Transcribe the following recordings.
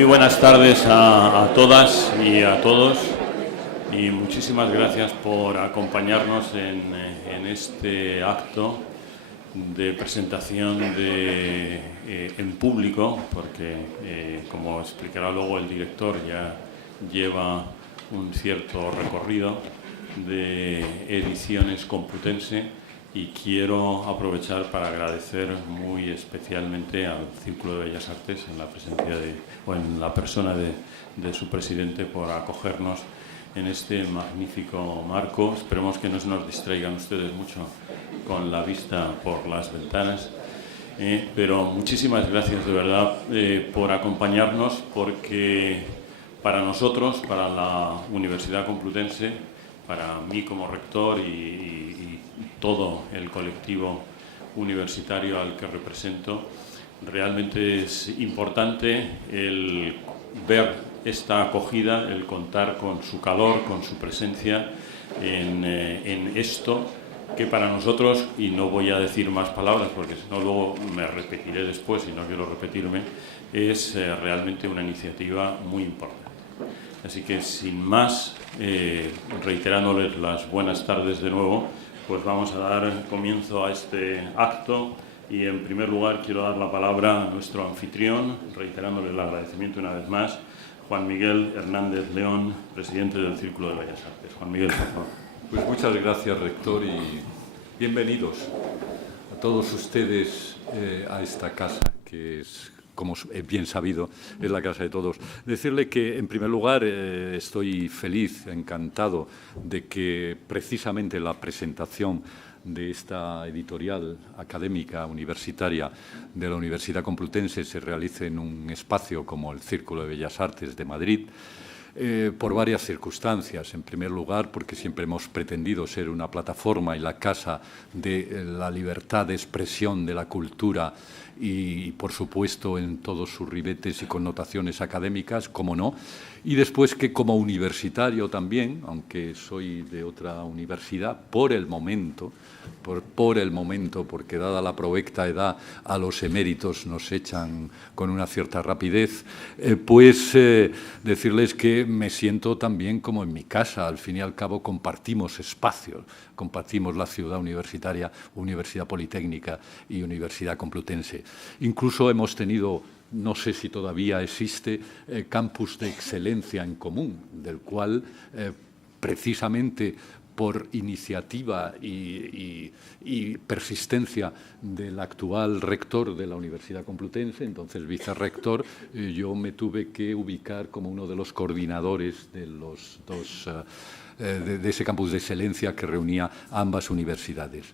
Muy buenas tardes a todas y a todos y muchísimas gracias por acompañarnos en este acto de presentación en público, porque como explicará luego el director, ya lleva un cierto recorrido de ediciones Complutense. Y quiero aprovechar para agradecer muy especialmente al Círculo de Bellas Artes en la presencia en la persona de su presidente por acogernos en este magnífico marco. Esperemos que no se nos distraigan ustedes mucho con la vista por las ventanas. Pero muchísimas gracias de verdad por acompañarnos, porque para nosotros, para la Universidad Complutense, para mí como rector y todo el colectivo universitario al que represento, realmente es importante el ver esta acogida, el contar con su calor, con su presencia en esto que para nosotros, y no voy a decir más palabras porque si no luego me repetiré después y no quiero repetirme, es realmente una iniciativa muy importante. Así que sin más, reiterándoles las buenas tardes de nuevo, pues vamos a dar comienzo a este acto y en primer lugar quiero dar la palabra a nuestro anfitrión, reiterándole el agradecimiento una vez más, Juan Miguel Hernández León, presidente del Círculo de Bellas Artes. Juan Miguel, por favor. Pues muchas gracias, rector, y bienvenidos a todos ustedes a esta casa, que es, como es bien sabido, es la casa de todos. Decirle que, en primer lugar, estoy feliz, encantado de que precisamente la presentación de esta editorial académica universitaria de la Universidad Complutense se realice en un espacio como el Círculo de Bellas Artes de Madrid, por varias circunstancias. En primer lugar, porque siempre hemos pretendido ser una plataforma y la casa de la libertad de expresión de la cultura y, por supuesto, en todos sus ribetes y connotaciones académicas, como no. Y después que como universitario también, aunque soy de otra universidad, por el momento, porque dada la provecta edad a los eméritos nos echan con una cierta rapidez, decirles que me siento también como en mi casa. Al fin y al cabo compartimos espacios, compartimos la ciudad universitaria, Universidad Politécnica y Universidad Complutense. Incluso hemos tenido, no sé si todavía existe, campus de excelencia en común, del cual precisamente por iniciativa y persistencia del actual rector de la Universidad Complutense, entonces vicerrector, yo me tuve que ubicar como uno de los coordinadores de los dos de ese campus de excelencia que reunía ambas universidades.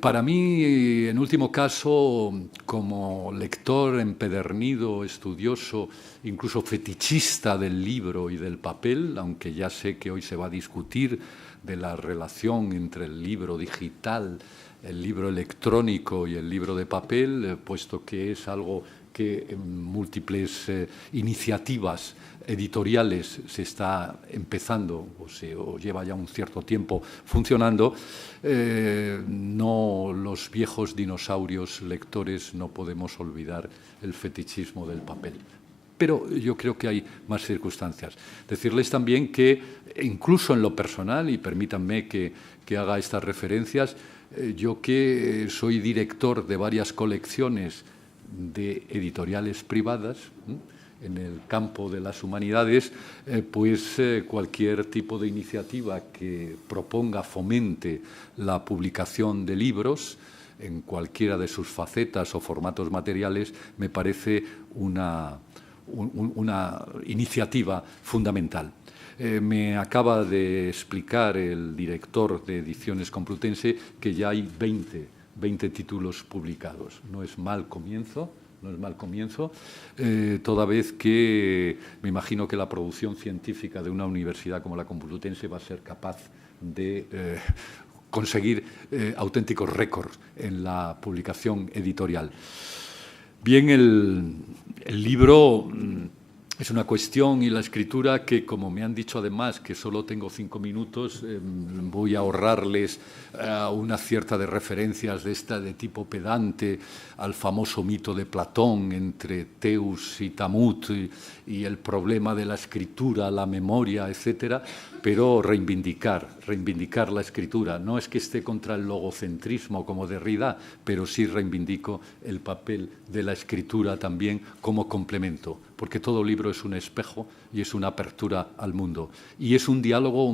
Para mí, en último caso, como lector empedernido, estudioso, incluso fetichista del libro y del papel, aunque ya sé que hoy se va a discutir de la relación entre el libro digital, el libro electrónico y el libro de papel, puesto que es algo que en múltiples iniciativas editoriales se está empezando o lleva ya un cierto tiempo funcionando, los viejos dinosaurios lectores no podemos olvidar el fetichismo del papel. Pero yo creo que hay más circunstancias. Decirles también que, incluso en lo personal, y permítanme que haga estas referencias, yo que soy director de varias colecciones de editoriales privadas en el campo de las humanidades, cualquier tipo de iniciativa que proponga, fomente la publicación de libros en cualquiera de sus facetas o formatos materiales, me parece una iniciativa fundamental. Me acaba de explicar el director de Ediciones Complutense que ya hay 20 títulos publicados. No es mal comienzo, toda vez que me imagino que la producción científica de una universidad como la Complutense va a ser capaz de conseguir auténticos récords en la publicación editorial. Bien, el libro Es una cuestión y la escritura que, como me han dicho además que solo tengo 5 minutos, voy a ahorrarles una cierta de referencias de tipo pedante al famoso mito de Platón entre Teus y Tamut y el problema de la escritura, la memoria, etcétera, pero reivindicar la escritura. No es que esté contra el logocentrismo como Derrida, pero sí reivindico el papel de la escritura también como complemento, porque todo libro es un espejo y es una apertura al mundo. Y es un diálogo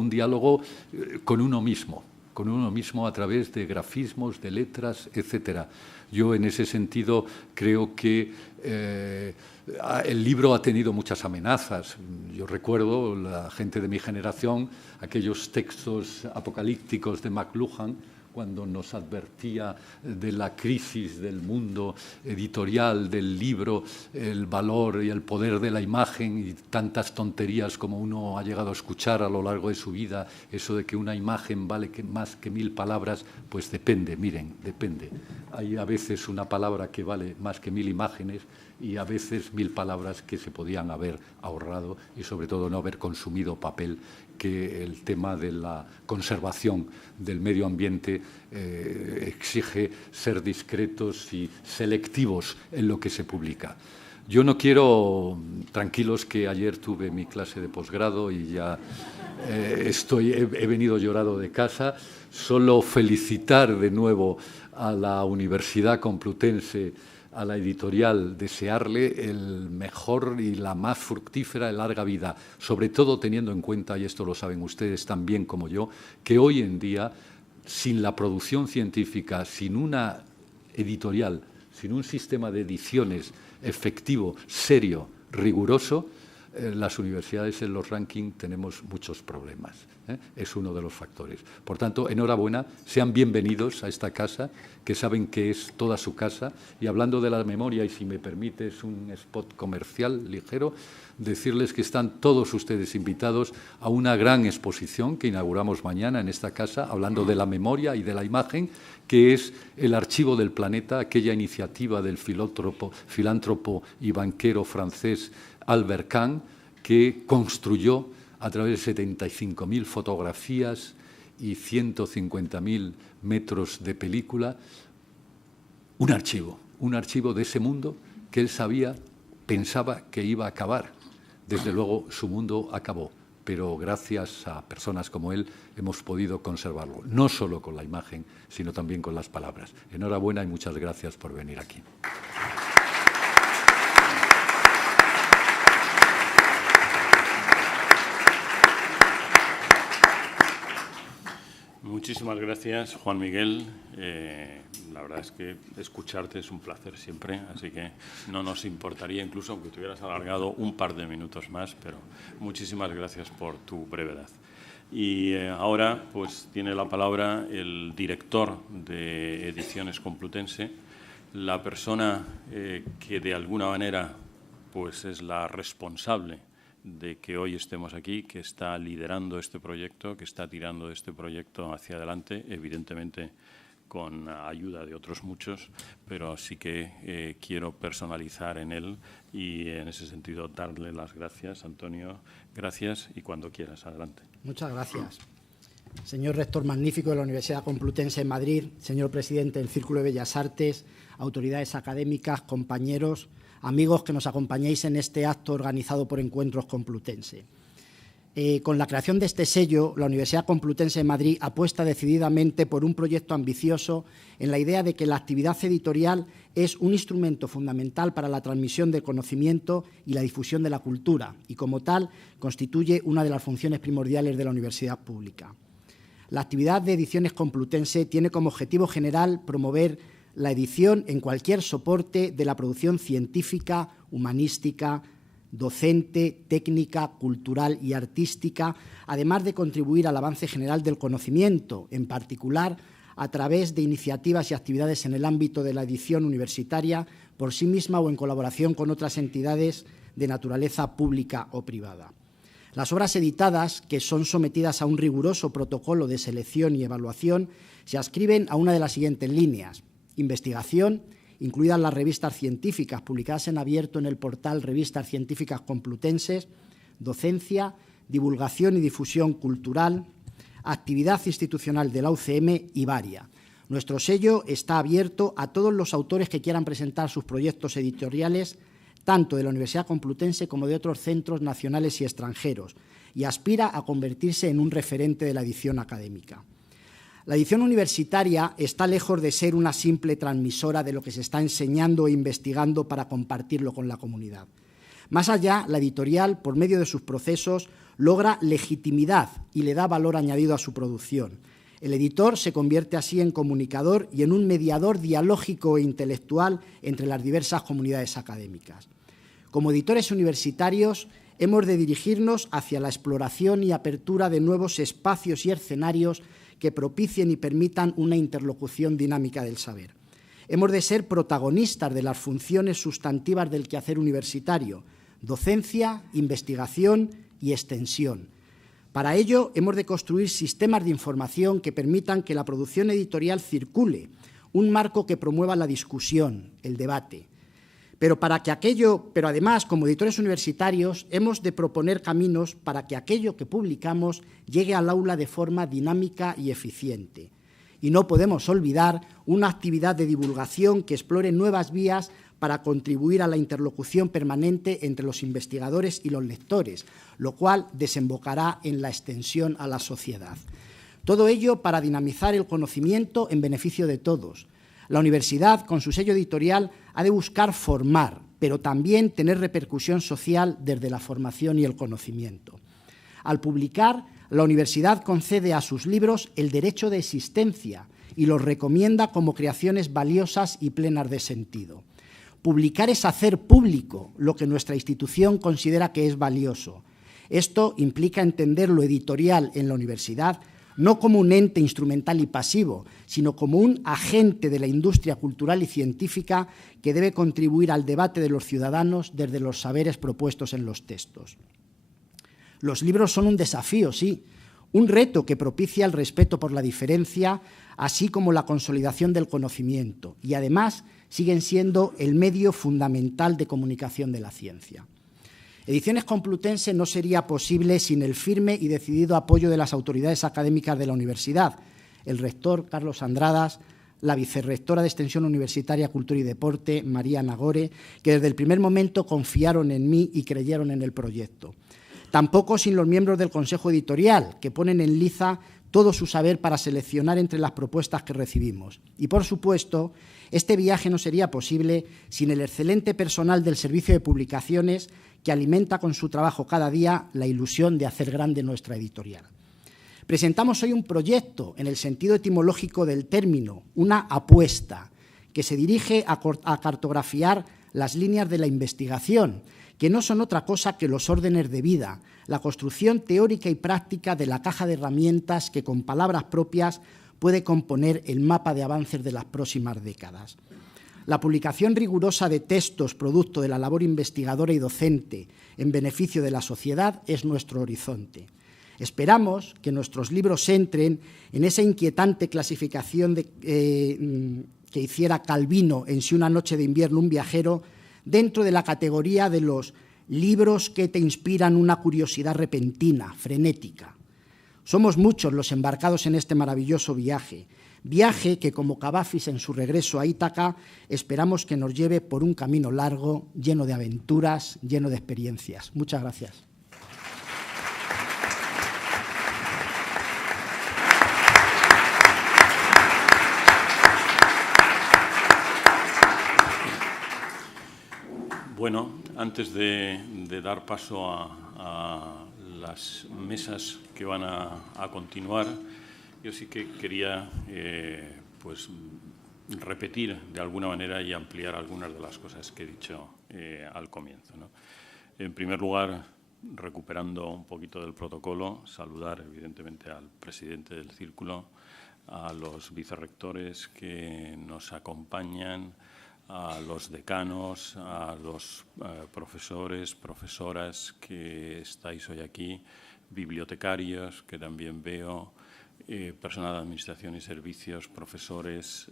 con uno mismo a través de grafismos, de letras, etcétera. Yo, en ese sentido, creo que el libro ha tenido muchas amenazas. Yo recuerdo, la gente de mi generación, aquellos textos apocalípticos de McLuhan, cuando nos advertía de la crisis del mundo editorial, del libro, el valor y el poder de la imagen y tantas tonterías como uno ha llegado a escuchar a lo largo de su vida, eso de que una imagen vale más que 1000 palabras, pues depende, miren, depende. Hay a veces una palabra que vale más que 1000 imágenes y a veces 1000 palabras que se podían haber ahorrado y sobre todo no haber consumido papel, que el tema de la conservación del medio ambiente exige ser discretos y selectivos en lo que se publica. Yo no quiero, tranquilos que ayer tuve mi clase de posgrado y ya he venido llorado de casa, solo felicitar de nuevo a la Universidad Complutense, a la editorial, desearle el mejor y la más fructífera y larga vida, sobre todo teniendo en cuenta, y esto lo saben ustedes tan bien como yo, que hoy en día, sin la producción científica, sin una editorial, sin un sistema de ediciones efectivo, serio, riguroso, las universidades en los rankings tenemos muchos problemas. Es uno de los factores. Por tanto, enhorabuena, sean bienvenidos a esta casa, que saben que es toda su casa. Y hablando de la memoria, y si me permites un spot comercial ligero, decirles que están todos ustedes invitados a una gran exposición que inauguramos mañana en esta casa, hablando de la memoria y de la imagen, que es el Archivo del Planeta, aquella iniciativa del filántropo y banquero francés Albert Kahn, que construyó a través de 75.000 fotografías y 150.000 metros de película, un archivo de ese mundo que él pensaba que iba a acabar. Desde luego su mundo acabó, pero gracias a personas como él hemos podido conservarlo, no solo con la imagen, sino también con las palabras. Enhorabuena y muchas gracias por venir aquí. Muchísimas gracias, Juan Miguel. La verdad es que escucharte es un placer siempre, así que no nos importaría, incluso aunque te hubieras alargado un par de minutos más, pero muchísimas gracias por tu brevedad. Y ahora pues tiene la palabra el director de Ediciones Complutense, la persona que de alguna manera pues es la responsable de que hoy estemos aquí, que está liderando este proyecto, que está tirando este proyecto hacia adelante, evidentemente con ayuda de otros muchos, pero sí que quiero personalizar en él y en ese sentido darle las gracias. Antonio, gracias y cuando quieras, adelante. Muchas gracias. Señor rector magnífico de la Universidad Complutense en Madrid, señor presidente del Círculo de Bellas Artes, autoridades académicas, compañeros, amigos que nos acompañéis en este acto organizado por Encuentros Complutense. Con la creación de este sello, la Universidad Complutense de Madrid apuesta decididamente por un proyecto ambicioso en la idea de que la actividad editorial es un instrumento fundamental para la transmisión del conocimiento y la difusión de la cultura y, como tal, constituye una de las funciones primordiales de la universidad pública. La actividad de Ediciones Complutense tiene como objetivo general promover la edición en cualquier soporte de la producción científica, humanística, docente, técnica, cultural y artística, además de contribuir al avance general del conocimiento, en particular a través de iniciativas y actividades en el ámbito de la edición universitaria por sí misma o en colaboración con otras entidades de naturaleza pública o privada. Las obras editadas, que son sometidas a un riguroso protocolo de selección y evaluación, se adscriben a una de las siguientes líneas: investigación, incluidas las revistas científicas publicadas en abierto en el portal Revistas Científicas Complutenses, docencia, divulgación y difusión cultural, actividad institucional de la UCM y Varia. Nuestro sello está abierto a todos los autores que quieran presentar sus proyectos editoriales, tanto de la Universidad Complutense como de otros centros nacionales y extranjeros, y aspira a convertirse en un referente de la edición académica. La edición universitaria está lejos de ser una simple transmisora de lo que se está enseñando e investigando para compartirlo con la comunidad. Más allá, la editorial, por medio de sus procesos, logra legitimidad y le da valor añadido a su producción. El editor se convierte así en comunicador y en un mediador dialógico e intelectual entre las diversas comunidades académicas. Como editores universitarios, hemos de dirigirnos hacia la exploración y apertura de nuevos espacios y escenarios que propicien y permitan una interlocución dinámica del saber. Hemos de ser protagonistas de las funciones sustantivas del quehacer universitario, docencia, investigación y extensión. Para ello, hemos de construir sistemas de información que permitan que la producción editorial circule, un marco que promueva la discusión, el debate. Pero además, como editores universitarios, hemos de proponer caminos para que aquello que publicamos llegue al aula de forma dinámica y eficiente. Y no podemos olvidar una actividad de divulgación que explore nuevas vías para contribuir a la interlocución permanente entre los investigadores y los lectores, lo cual desembocará en la extensión a la sociedad. Todo ello para dinamizar el conocimiento en beneficio de todos. La universidad, con su sello editorial, ha de buscar formar, pero también tener repercusión social desde la formación y el conocimiento. Al publicar, la universidad concede a sus libros el derecho de existencia y los recomienda como creaciones valiosas y plenas de sentido. Publicar es hacer público lo que nuestra institución considera que es valioso. Esto implica entender lo editorial en la universidad no como un ente instrumental y pasivo, sino como un agente de la industria cultural y científica que debe contribuir al debate de los ciudadanos desde los saberes propuestos en los textos. Los libros son un desafío, sí, un reto que propicia el respeto por la diferencia, así como la consolidación del conocimiento, y además siguen siendo el medio fundamental de comunicación de la ciencia. Ediciones Complutense no sería posible sin el firme y decidido apoyo de las autoridades académicas de la universidad, el rector Carlos Andradas, la vicerrectora de Extensión Universitaria, Cultura y Deporte, María Nagore, que desde el primer momento confiaron en mí y creyeron en el proyecto. Tampoco sin los miembros del Consejo Editorial, que ponen en liza todo su saber para seleccionar entre las propuestas que recibimos. Y, por supuesto, este viaje no sería posible sin el excelente personal del Servicio de Publicaciones que alimenta con su trabajo cada día la ilusión de hacer grande nuestra editorial. Presentamos hoy un proyecto, en el sentido etimológico del término, una apuesta, que se dirige a cartografiar las líneas de la investigación, que no son otra cosa que los órdenes de vida, la construcción teórica y práctica de la caja de herramientas que con palabras propias puede componer el mapa de avances de las próximas décadas. La publicación rigurosa de textos producto de la labor investigadora y docente en beneficio de la sociedad es nuestro horizonte. Esperamos que nuestros libros entren en esa inquietante clasificación que hiciera Calvino en Si una noche de invierno un viajero, dentro de la categoría de los libros que te inspiran una curiosidad repentina, frenética. Somos muchos los embarcados en este maravilloso viaje que, como Cavafis en su regreso a Ítaca, esperamos que nos lleve por un camino largo, lleno de aventuras, lleno de experiencias. Muchas gracias. Bueno, antes de dar paso a las mesas que van a continuar, yo sí que quería pues repetir de alguna manera y ampliar algunas de las cosas que he dicho al comienzo, ¿no? En primer lugar, recuperando un poquito del protocolo, saludar evidentemente al presidente del Círculo, a los vicerrectores que nos acompañan, a los decanos, a los profesores, profesoras que estáis hoy aquí, bibliotecarios que también veo, personal de administración y servicios, profesores,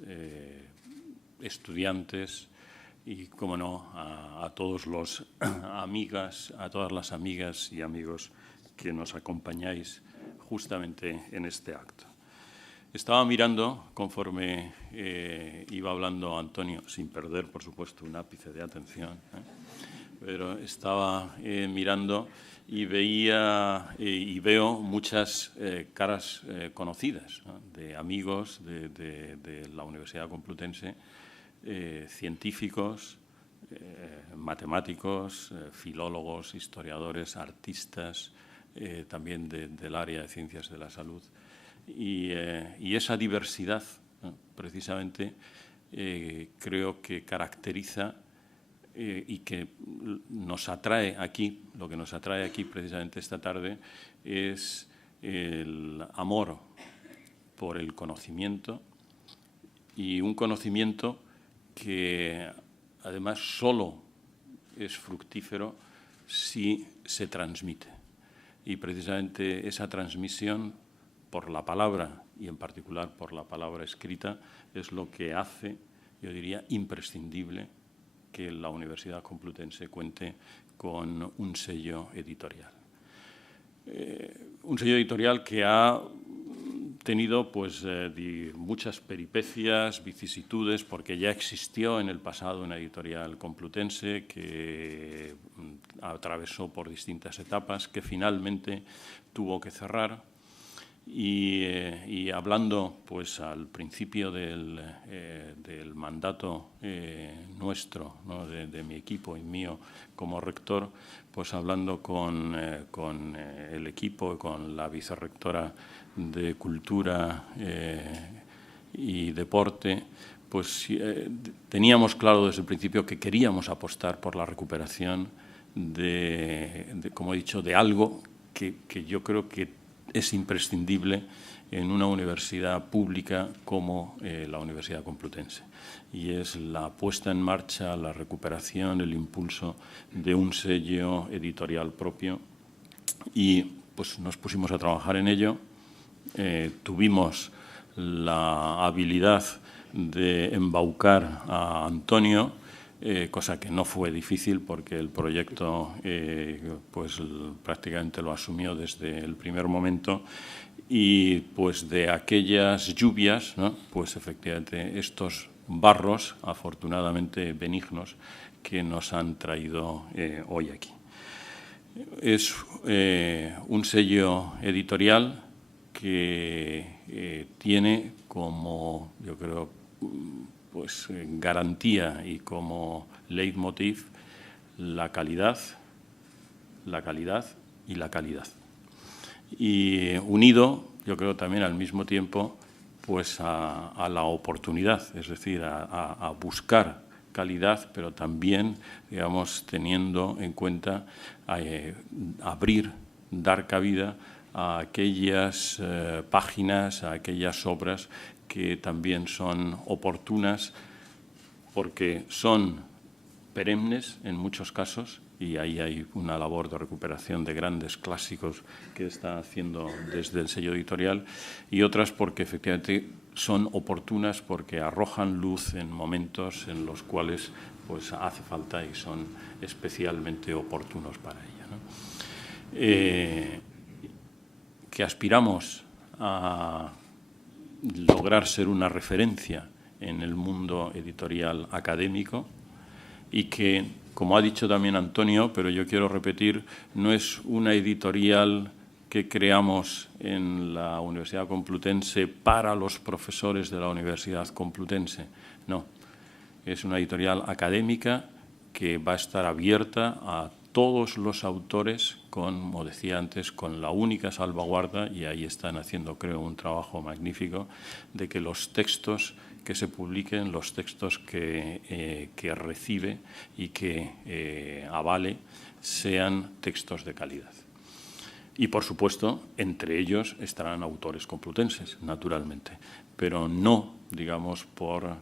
estudiantes y, como no, a todos los a todas las amigas y amigos que nos acompañáis justamente en este acto. Estaba mirando, conforme iba hablando Antonio, sin perder, por supuesto, un ápice de atención, pero estaba mirando y veía y veo muchas caras conocidas, ¿no?, de amigos de la Universidad Complutense, científicos, matemáticos, filólogos, historiadores, artistas, también del área de ciencias de la salud. Y esa diversidad, ¿no?, precisamente creo que caracteriza y que nos atrae aquí, lo que nos atrae aquí precisamente esta tarde es el amor por el conocimiento, y un conocimiento que además solo es fructífero si se transmite. Y precisamente esa transmisión por la palabra, y en particular por la palabra escrita, es lo que hace, yo diría, imprescindible que la Universidad Complutense cuente con un sello editorial. Un sello editorial que ha tenido pues, muchas peripecias, vicisitudes, porque ya existió en el pasado una editorial complutense que atravesó por distintas etapas, que finalmente tuvo que cerrar. Y hablando pues, al principio del mandato nuestro, ¿no?, de mi equipo y mío como rector, pues hablando con el equipo, con la vicerrectora de Cultura y Deporte, pues teníamos claro desde el principio que queríamos apostar por la recuperación como he dicho, de algo que yo creo que es imprescindible en una universidad pública como la Universidad Complutense, y es la puesta en marcha, la recuperación, el impulso de un sello editorial propio. Y pues nos pusimos a trabajar en ello. Tuvimos la habilidad de embaucar a Antonio, cosa que no fue difícil porque el proyecto pues prácticamente lo asumió desde el primer momento, y pues de aquellas lluvias, ¿no?, pues efectivamente estos barros afortunadamente benignos que nos han traído hoy aquí. Es un sello editorial que tiene como, yo creo, pues garantía y como leitmotiv la calidad y la calidad. Y unido, yo creo también al mismo tiempo, pues a la oportunidad, es decir, a buscar calidad, pero también, digamos, teniendo en cuenta abrir, dar cabida a aquellas páginas, a aquellas obras que también son oportunas porque son perennes en muchos casos, y ahí hay una labor de recuperación de grandes clásicos que está haciendo desde el sello editorial, y otras porque efectivamente son oportunas porque arrojan luz en momentos en los cuales pues, hace falta y son especialmente oportunos para ella, ¿no? Que aspiramos a lograr ser una referencia en el mundo editorial académico, y que, como ha dicho también Antonio, pero yo quiero repetir, no es una editorial que creamos en la Universidad Complutense para los profesores de la Universidad Complutense, no. Es una editorial académica que va a estar abierta a todos los autores, como decía antes, con la única salvaguarda, y ahí están haciendo, creo, un trabajo magnífico, de que los textos que se publiquen, los textos que recibe y que avale, sean textos de calidad. Y, por supuesto, entre ellos estarán autores complutenses, naturalmente, pero no, digamos, por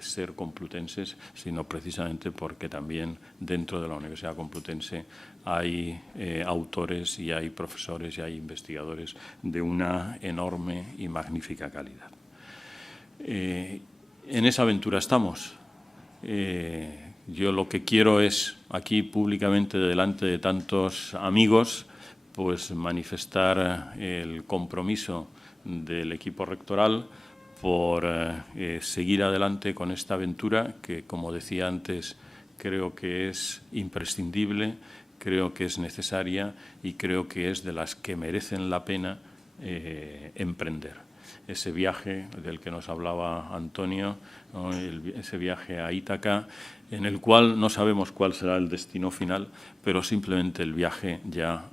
ser complutenses, sino precisamente porque también dentro de la Universidad Complutense hay autores y hay profesores y hay investigadores de una enorme y magnífica calidad. En esa aventura estamos. Yo lo que quiero es, aquí públicamente, delante de tantos amigos, pues manifestar el compromiso del equipo rectoral por seguir adelante con esta aventura que, como decía antes, creo que es imprescindible, creo que es necesaria y creo que es de las que merecen la pena emprender. Ese viaje del que nos hablaba Antonio, ¿no? Ese viaje a Ítaca, en el cual no sabemos cuál será el destino final, pero simplemente el viaje ya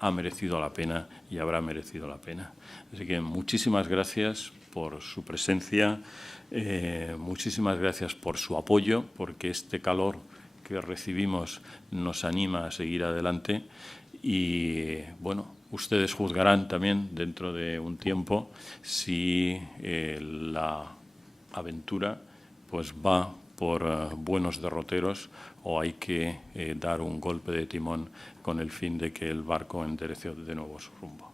ha merecido la pena y habrá merecido la pena. Así que muchísimas gracias por su presencia, muchísimas gracias por su apoyo, porque este calor que recibimos nos anima a seguir adelante y, bueno, ustedes juzgarán también dentro de un tiempo si la aventura pues va por buenos derroteros o hay que dar un golpe de timón con el fin de que el barco enderece de nuevo su rumbo.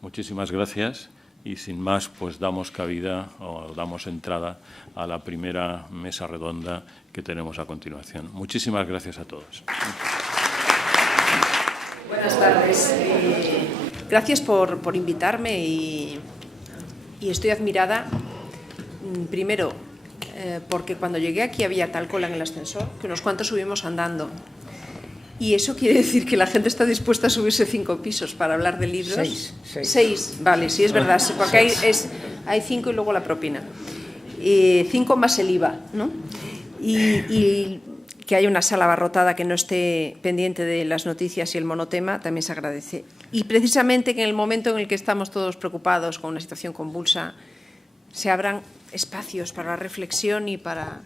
Muchísimas gracias y sin más pues damos cabida o damos entrada a la primera mesa redonda que tenemos a continuación. Muchísimas gracias a todos. Buenas tardes. Gracias por invitarme y estoy admirada, primero, porque cuando llegué aquí había tal cola en el ascensor que unos cuantos subimos andando. Y eso quiere decir que la gente está dispuesta a subirse 5 pisos para hablar de libros. 6, vale, sí es verdad, porque hay 5 y luego la propina. 5 más el IVA, ¿no? Y que haya una sala abarrotada que no esté pendiente de las noticias y el monotema también se agradece. Y precisamente que en el momento en el que estamos todos preocupados con una situación convulsa, se abran espacios para la reflexión y para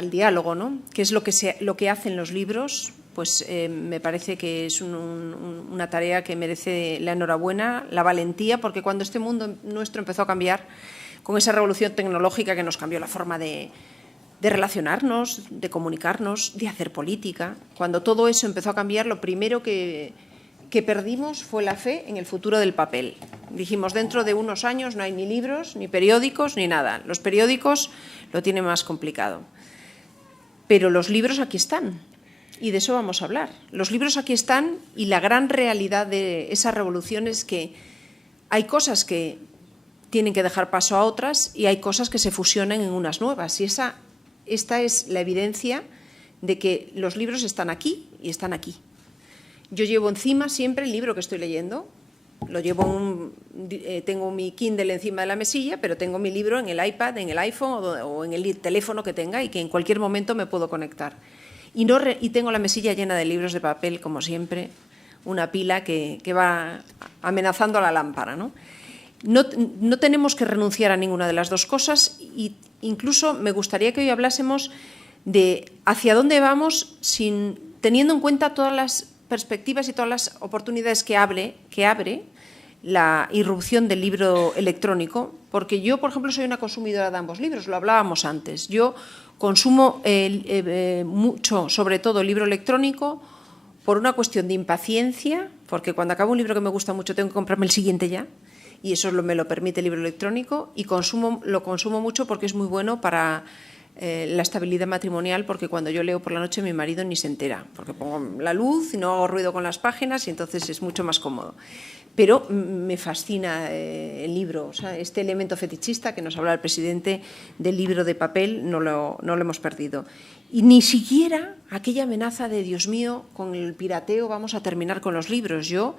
el diálogo, ¿no? Que es lo que hacen los libros, pues me parece que es una tarea que merece la enhorabuena, la valentía, porque cuando este mundo nuestro empezó a cambiar, con esa revolución tecnológica que nos cambió la forma de relacionarnos, de comunicarnos, de hacer política. Cuando todo eso empezó a cambiar, lo primero que perdimos fue la fe en el futuro del papel. Dijimos, dentro de unos años no hay ni libros, ni periódicos, ni nada. Los periódicos lo tienen más complicado. Pero los libros aquí están, y de eso vamos a hablar. Los libros aquí están, y la gran realidad de esa revolución es que hay cosas que tienen que dejar paso a otras y hay cosas que se fusionan en unas nuevas. Y esta es la evidencia de que los libros están aquí y están aquí. Yo llevo encima siempre el libro que estoy leyendo. Tengo mi Kindle encima de la mesilla, pero tengo mi libro en el iPad, en el iPhone o en el teléfono que tenga y que en cualquier momento me puedo conectar. Y tengo la mesilla llena de libros de papel, como siempre, una pila que va amenazando a la lámpara, ¿no? No tenemos que renunciar a ninguna de las dos cosas y incluso me gustaría que hoy hablásemos de hacia dónde vamos teniendo en cuenta todas las perspectivas y todas las oportunidades que abre la irrupción del libro electrónico, porque yo, por ejemplo, soy una consumidora de ambos libros, lo hablábamos antes. Yo consumo mucho, sobre todo, el libro electrónico por una cuestión de impaciencia, porque cuando acabo un libro que me gusta mucho tengo que comprarme el siguiente ya, y eso me lo permite el libro electrónico, y lo consumo mucho porque es muy bueno para la estabilidad matrimonial, porque cuando yo leo por la noche mi marido ni se entera, porque pongo la luz y no hago ruido con las páginas y entonces es mucho más cómodo. Pero me fascina el libro, o sea, este elemento fetichista que nos habla el presidente del libro de papel no lo hemos perdido. Y ni siquiera aquella amenaza de, Dios mío, con el pirateo vamos a terminar con los libros. Yo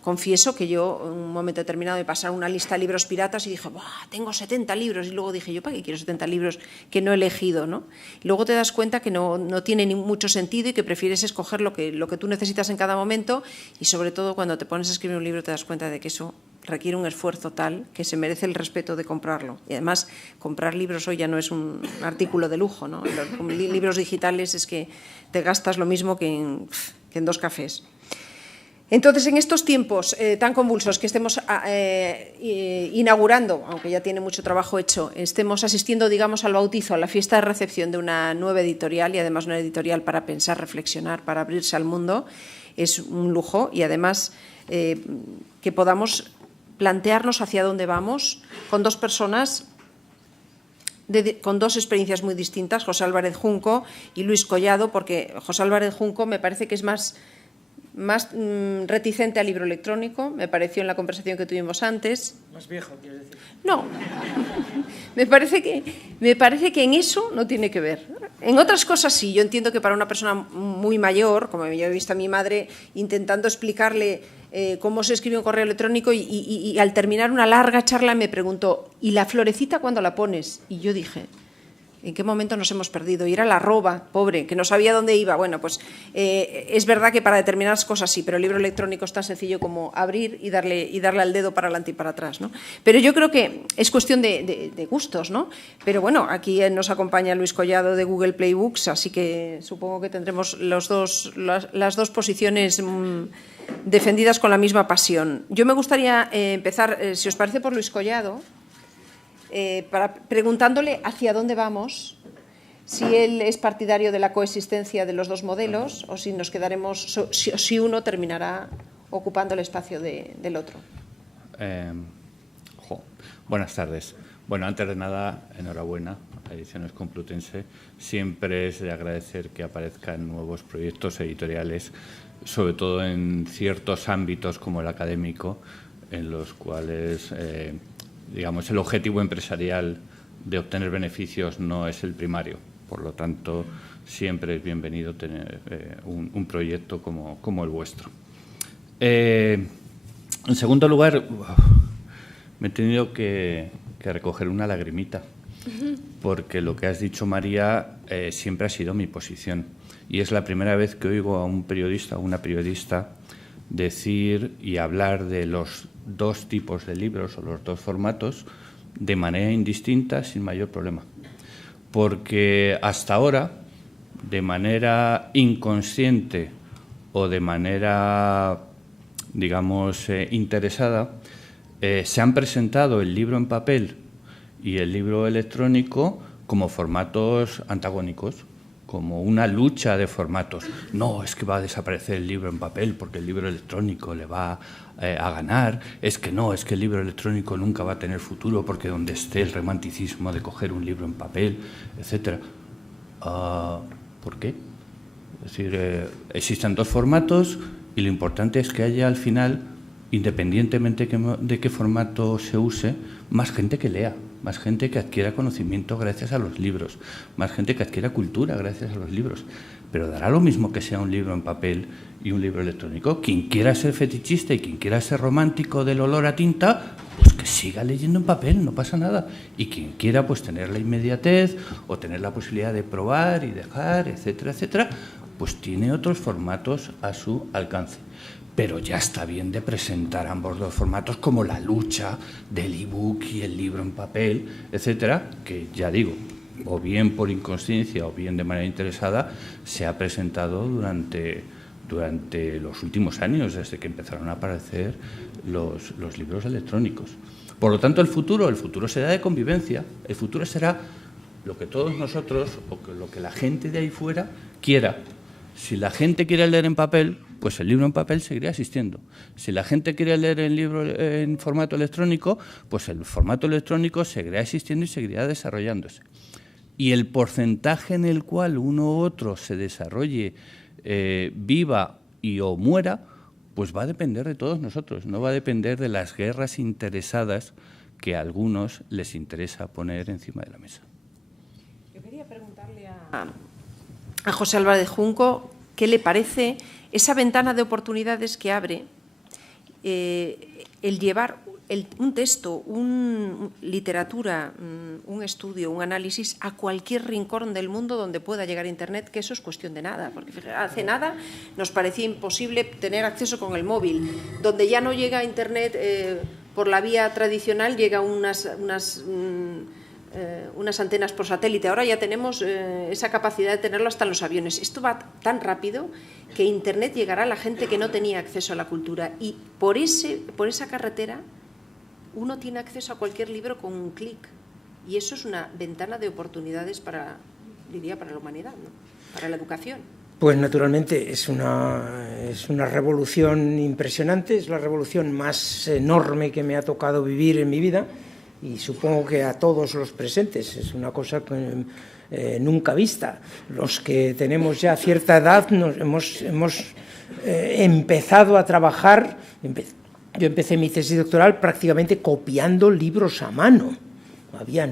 confieso que yo en un momento determinado de pasar una lista de libros piratas y dije, tengo 70 libros, y luego dije yo, ¿para qué quiero 70 libros que no he elegido, ¿no? Y luego te das cuenta que no tiene mucho sentido y que prefieres escoger lo que tú necesitas en cada momento, y sobre todo cuando te pones a escribir un libro te das cuenta de que eso requiere un esfuerzo tal que se merece el respeto de comprarlo. Y además comprar libros hoy ya no es un artículo de lujo, ¿no? Los libros digitales es que te gastas lo mismo que en 2 cafés. Entonces, en estos tiempos tan convulsos que estemos inaugurando, aunque ya tiene mucho trabajo hecho, estemos asistiendo, digamos, al bautizo, a la fiesta de recepción de una nueva editorial, y además una editorial para pensar, reflexionar, para abrirse al mundo, es un lujo, y además que podamos plantearnos hacia dónde vamos con 2 personas con dos experiencias muy distintas, José Álvarez Junco y Luis Collado, porque José Álvarez Junco me parece que es más reticente al libro electrónico, me pareció en la conversación que tuvimos antes. Más viejo, quieres decir. No, me parece que en eso no tiene que ver. En otras cosas sí, yo entiendo que para una persona muy mayor, como yo he visto a mi madre intentando explicarle cómo se escribe un correo electrónico y al terminar una larga charla me preguntó, ¿y la florecita cuándo la pones? Y yo dije, ¿en qué momento nos hemos perdido? Y era la arroba, pobre, que no sabía dónde iba. Bueno, pues es verdad que para determinadas cosas sí, pero el libro electrónico es tan sencillo como abrir y darle al dedo para adelante y para atrás, ¿no? Pero yo creo que es cuestión de gustos, ¿no? Pero bueno, aquí nos acompaña Luis Collado de Google Play Books, así que supongo que tendremos las dos posiciones defendidas con la misma pasión. Yo me gustaría empezar, si os parece, por Luis Collado, preguntándole hacia dónde vamos, si él es partidario de la coexistencia de los dos modelos o si nos quedaremos, si uno terminará ocupando el espacio del otro. Buenas tardes. Bueno, antes de nada, enhorabuena a Ediciones Complutense. Siempre es de agradecer que aparezcan nuevos proyectos editoriales, sobre todo en ciertos ámbitos como el académico, en los cuales digamos, el objetivo empresarial de obtener beneficios no es el primario. Por lo tanto, siempre es bienvenido tener un proyecto como el vuestro. En segundo lugar, me he tenido que recoger una lagrimita, porque lo que has dicho, María, siempre ha sido mi posición. Y es la primera vez que oigo a un periodista o una periodista decir y hablar de los dos tipos de libros o los dos formatos de manera indistinta, sin mayor problema. Porque hasta ahora, de manera inconsciente o de manera, digamos, interesada, se han presentado el libro en papel y el libro electrónico como formatos antagónicos, como una lucha de formatos. No, es que va a desaparecer el libro en papel porque el libro electrónico le va a ganar. Es que no, es que el libro electrónico nunca va a tener futuro porque donde esté el romanticismo de coger un libro en papel, etc. ¿Por qué? Es decir, existen dos formatos y lo importante es que haya al final, independientemente de qué formato se use, más gente que lea, más gente que adquiera conocimiento gracias a los libros, más gente que adquiera cultura gracias a los libros. Pero dará lo mismo que sea un libro en papel y un libro electrónico. Quien quiera ser fetichista y quien quiera ser romántico del olor a tinta, pues que siga leyendo en papel, no pasa nada. Y quien quiera pues tener la inmediatez o tener la posibilidad de probar y dejar, etcétera, etcétera, pues tiene otros formatos a su alcance. Pero ya está bien de presentar ambos dos formatos como la lucha del ebook y el libro en papel, etcétera, que ya digo, o bien por inconsciencia o bien de manera interesada, se ha presentado durante los últimos años, desde que empezaron a aparecer los libros electrónicos. Por lo tanto, el futuro será de convivencia, el futuro será lo que todos nosotros o lo que la gente de ahí fuera quiera. Si la gente quiere leer en papel, pues el libro en papel seguirá existiendo. Si la gente quiere leer el libro en formato electrónico, pues el formato electrónico seguirá existiendo y seguirá desarrollándose. Y el porcentaje en el cual uno u otro se desarrolle, viva y o muera, pues va a depender de todos nosotros, no va a depender de las guerras interesadas que a algunos les interesa poner encima de la mesa. Yo quería preguntarle a José Álvarez Junco qué le parece esa ventana de oportunidades que abre el llevar un texto, una literatura, un estudio, un análisis a cualquier rincón del mundo donde pueda llegar Internet, que eso es cuestión de nada, porque hace nada nos parecía imposible tener acceso con el móvil, donde ya no llega Internet por la vía tradicional, llega unas antenas por satélite. Ahora ya tenemos esa capacidad de tenerlo hasta en los aviones. Esto va tan rápido que Internet llegará a la gente que no tenía acceso a la cultura. Y por esa carretera uno tiene acceso a cualquier libro con un clic. Y eso es una ventana de oportunidades para la humanidad, ¿no? Para la educación. Pues naturalmente es una revolución impresionante, es la revolución más enorme que me ha tocado vivir en mi vida. y supongo que a todos los presentes. Es una cosa que, nunca vista. Los que tenemos ya cierta edad hemos empezado a trabajar. Yo empecé mi tesis doctoral prácticamente copiando libros a mano.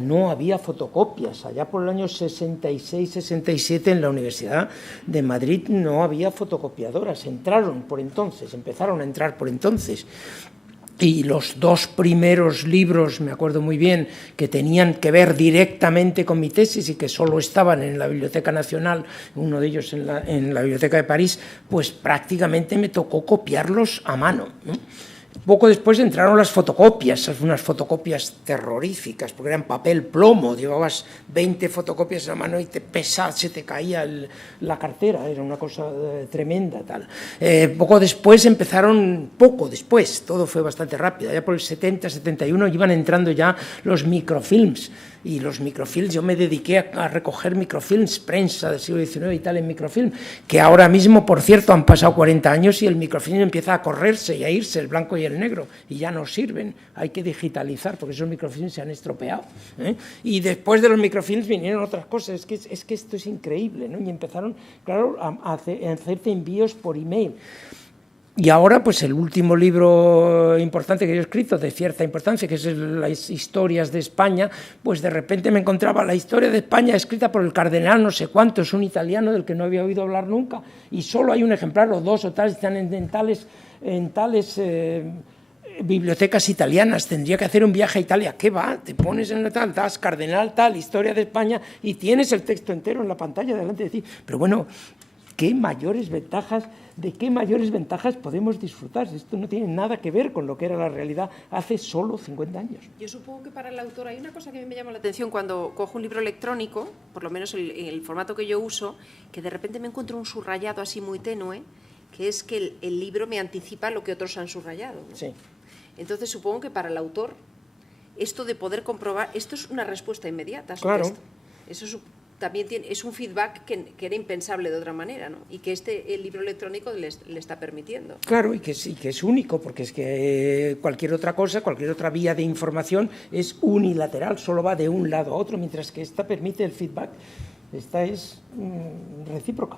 No había fotocopias. Allá por el año 66-67 en la Universidad de Madrid no había fotocopiadoras. Empezaron a entrar por entonces. Y los dos primeros libros, me acuerdo muy bien, que tenían que ver directamente con mi tesis y que solo estaban en la Biblioteca Nacional, uno de ellos en la Biblioteca de París, pues prácticamente me tocó copiarlos a mano, ¿no? Poco después entraron las fotocopias, unas fotocopias terroríficas, porque eran papel plomo, llevabas 20 fotocopias a mano y se te caía la cartera, era una cosa tremenda. Tal. Poco después, todo fue bastante rápido, ya por el 70, 71 iban entrando ya los microfilms, y los microfilms, yo me dediqué a recoger microfilms, prensa del siglo XIX y tal en microfilm, que ahora mismo, por cierto, han pasado 40 años y el microfilm empieza a correrse y a irse, el blanco y el negro, y ya no sirven, hay que digitalizar porque esos microfilms se han estropeado, ¿eh? Y después de los microfilms vinieron otras cosas, es que esto es increíble, ¿no? Y empezaron, claro, a hacerte envíos por email. Y ahora, pues el último libro importante que yo he escrito, de cierta importancia, que es las historias de España, pues de repente me encontraba la historia de España escrita por el cardenal no sé cuánto, es un italiano del que no había oído hablar nunca, y solo hay un ejemplar o dos o tal, están en tales bibliotecas italianas. Tendría que hacer un viaje a Italia. ¿Qué va? Te pones en la tal, das cardenal tal, historia de España, y tienes el texto entero en la pantalla delante de ti. Pero bueno, ¿de qué mayores ventajas podemos disfrutar? Esto no tiene nada que ver con lo que era la realidad hace solo 50 años. Yo supongo que para el autor hay una cosa que a mí me llama la atención cuando cojo un libro electrónico, por lo menos en el formato que yo uso, que de repente me encuentro un subrayado así muy tenue, que es que el libro me anticipa lo que otros han subrayado, ¿no? Sí. Entonces supongo que para el autor esto de poder comprobar, esto es una respuesta inmediata a su texto. Eso también es un feedback que era impensable de otra manera, ¿no? Y que el libro electrónico le está permitiendo. Claro, y que es único, porque es que cualquier otra cosa, cualquier otra vía de información es unilateral, solo va de un lado a otro, mientras que esta permite el feedback. Esta es recíproca.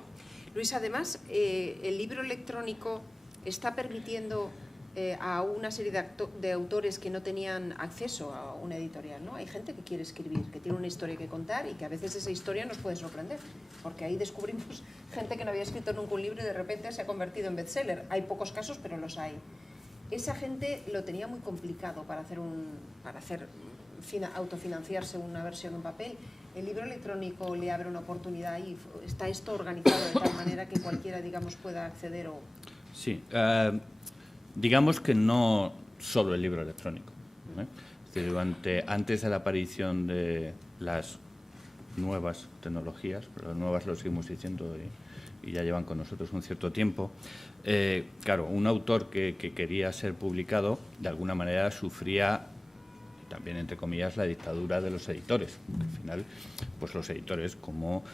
Luis, además, el libro electrónico está permitiendo a una serie de autores que no tenían acceso a una editorial, ¿no? Hay gente que quiere escribir, que tiene una historia que contar y que a veces esa historia nos puede sorprender, porque ahí descubrimos gente que no había escrito nunca un libro y de repente se ha convertido en bestseller. Hay pocos casos, pero los hay. Esa gente lo tenía muy complicado para autofinanciarse una versión en papel. El libro electrónico le abre una oportunidad y está esto organizado de tal manera que cualquiera, digamos, pueda acceder o... Sí, digamos que no solo el libro electrónico, ¿eh? Es decir, antes de la aparición de las nuevas tecnologías, pero las nuevas lo seguimos diciendo y ya llevan con nosotros un cierto tiempo, claro, un autor que quería ser publicado, de alguna manera sufría también, entre comillas, la dictadura de los editores. Al final, pues los editores como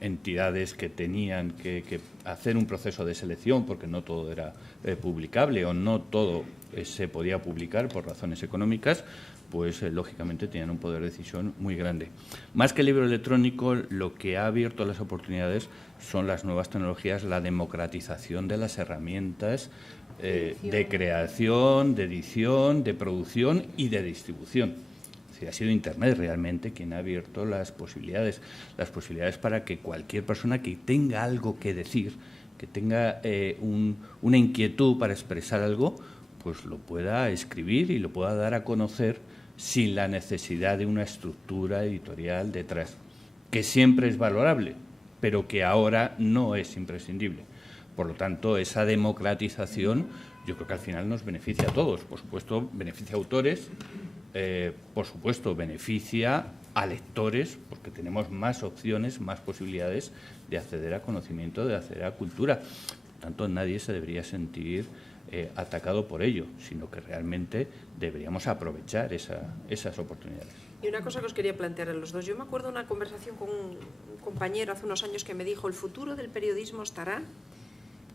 entidades que tenían que hacer un proceso de selección porque no todo era publicable o no todo se podía publicar por razones económicas, pues lógicamente tenían un poder de decisión muy grande. Más que el libro electrónico, lo que ha abierto las oportunidades son las nuevas tecnologías, la democratización de las herramientas de creación, de edición, de producción y de distribución. Es decir, ha sido Internet realmente quien ha abierto las posibilidades para que cualquier persona que tenga algo que decir, que tenga una inquietud para expresar algo, pues lo pueda escribir y lo pueda dar a conocer sin la necesidad de una estructura editorial detrás, que siempre es valorable, pero que ahora no es imprescindible. Por lo tanto, esa democratización yo creo que al final nos beneficia a todos. Por supuesto, beneficia a autores, por supuesto, beneficia a lectores, porque tenemos más opciones, más posibilidades de acceder a conocimiento, de acceder a cultura. Por tanto, nadie se debería sentir atacado por ello, sino que realmente deberíamos aprovechar esas oportunidades. Y una cosa que os quería plantear a los dos. Yo me acuerdo de una conversación con un compañero hace unos años que me dijo: el futuro del periodismo estará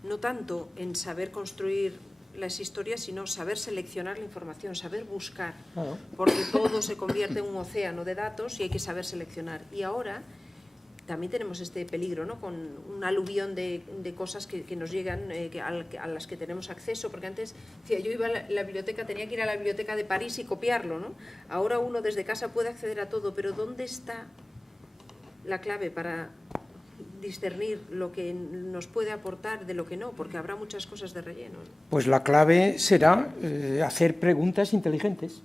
no tanto en saber construir las historias, sino saber seleccionar la información, saber buscar, Claro. porque todo se convierte en un océano de datos y hay que saber seleccionar. Y ahora también tenemos este peligro, ¿no?, con un aluvión de cosas que nos llegan, a las que tenemos acceso, porque antes, yo iba a la biblioteca, tenía que ir a la biblioteca de París y copiarlo, ¿no? Ahora uno desde casa puede acceder a todo, pero ¿dónde está la clave para discernir lo que nos puede aportar de lo que no? Porque habrá muchas cosas de relleno, ¿no? Pues la clave será hacer preguntas inteligentes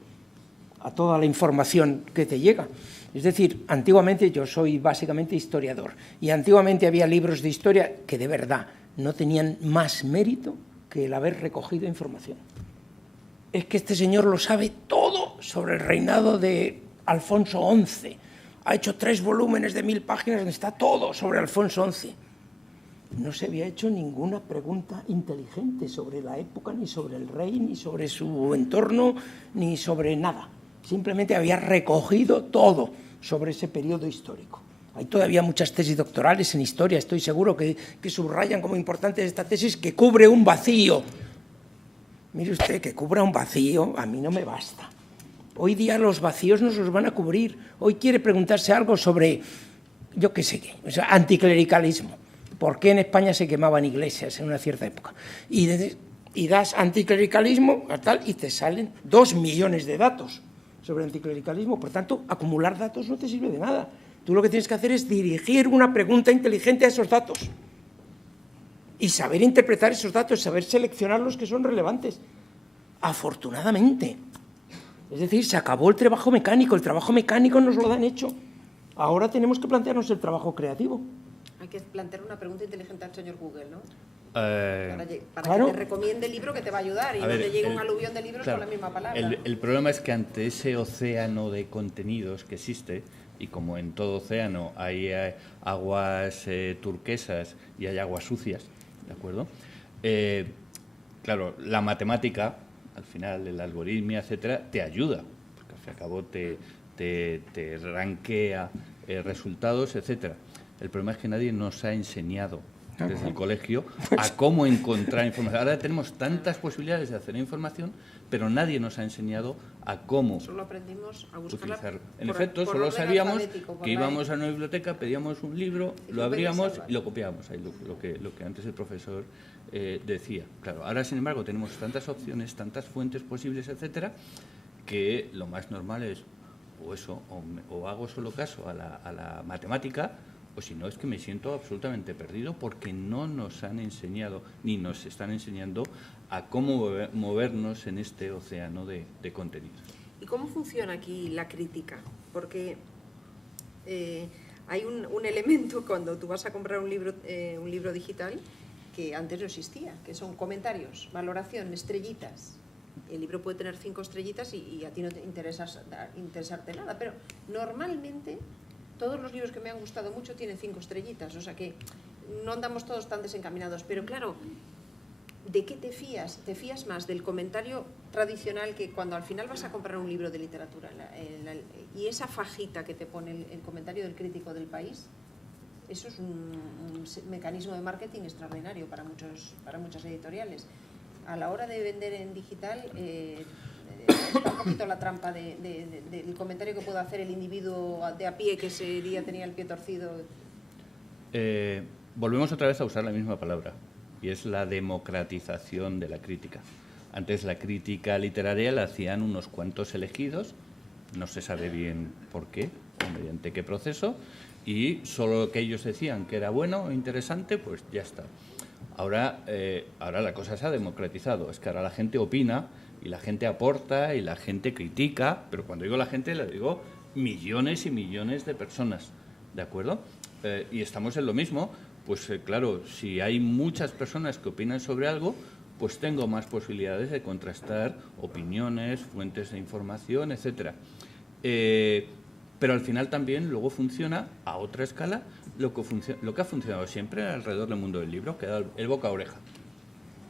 a toda la información que te llega. Es decir, antiguamente, yo soy básicamente historiador, y antiguamente había libros de historia que de verdad no tenían más mérito que el haber recogido información. Es que este señor lo sabe todo sobre el reinado de Alfonso XI. Ha hecho 3 volúmenes de 1000 páginas donde está todo sobre Alfonso XI. No se había hecho ninguna pregunta inteligente sobre la época, ni sobre el rey, ni sobre su entorno, ni sobre nada. Simplemente había recogido todo sobre ese periodo histórico. Hay todavía muchas tesis doctorales en historia, estoy seguro, que subrayan como importante esta tesis, que cubre un vacío. Mire usted, que cubra un vacío, a mí no me basta. Hoy día los vacíos nos los van a cubrir. Hoy quiere preguntarse algo sobre, yo qué sé qué, o sea, anticlericalismo. ¿Por qué en España se quemaban iglesias en una cierta época? Y das anticlericalismo tal, y te salen 2 millones de datos sobre anticlericalismo. Por tanto, acumular datos no te sirve de nada. Tú lo que tienes que hacer es dirigir una pregunta inteligente a esos datos y saber interpretar esos datos, saber seleccionar los que son relevantes. Afortunadamente. Es decir, se acabó el trabajo mecánico nos lo dan hecho. Ahora tenemos que plantearnos el trabajo creativo. Hay que plantear una pregunta inteligente al señor Google, ¿no? Para Para que te recomiende el libro que te va a ayudar y no te llegue un aluvión de libros con la misma palabra. El problema es que ante ese océano de contenidos que existe, y como en todo océano hay aguas turquesas y hay aguas sucias, ¿de acuerdo? Claro, la matemática, al final, el algoritmo, etcétera, te ayuda, porque al fin y al cabo te rankea resultados, etcétera. El problema es que nadie nos ha enseñado desde el colegio a cómo encontrar información. Ahora tenemos tantas posibilidades de hacer información, pero nadie nos ha enseñado a cómo solo aprendimos a buscarla utilizar. En efecto, solo sabíamos que íbamos a una biblioteca, pedíamos un libro, lo abríamos y lo copiábamos. Ahí lo que antes el profesor decía. Claro, ahora, sin embargo, tenemos tantas opciones, tantas fuentes posibles, etcétera, que lo más normal es o hago solo caso a la matemática, o si no, es que me siento absolutamente perdido porque no nos han enseñado, ni nos están enseñando a cómo movernos en este océano de contenidos. ¿Y cómo funciona aquí la crítica? Porque hay un elemento cuando tú vas a comprar un libro digital que antes no existía, que son comentarios, valoración, estrellitas. El libro puede tener 5 estrellitas y a ti no te interesarte nada, pero normalmente todos los libros que me han gustado mucho tienen 5 estrellitas, o sea que no andamos todos tan desencaminados. Pero claro, ¿de qué te fías? ¿Te fías más del comentario tradicional que cuando al final vas a comprar un libro de literatura y esa fajita que te pone el comentario del crítico del país? Eso es un mecanismo de marketing extraordinario para muchas editoriales. A la hora de vender en digital está un poquito la trampa del comentario que puede hacer el individuo de a pie que ese día tenía el pie torcido. Volvemos otra vez a usar la misma palabra, y es la democratización de la crítica. Antes la crítica literaria la hacían unos cuantos elegidos, no se sabe bien por qué o mediante qué proceso, y solo lo que ellos decían que era bueno o interesante, pues ya está. Ahora la cosa se ha democratizado, es que ahora la gente opina y la gente aporta y la gente critica, pero cuando digo la gente, le digo millones y millones de personas, ¿de acuerdo? Y estamos en lo mismo, pues claro, si hay muchas personas que opinan sobre algo, pues tengo más posibilidades de contrastar opiniones, fuentes de información, etcétera. Pero al final también luego funciona a otra escala lo que ha funcionado siempre alrededor del mundo del libro, que da el boca a oreja.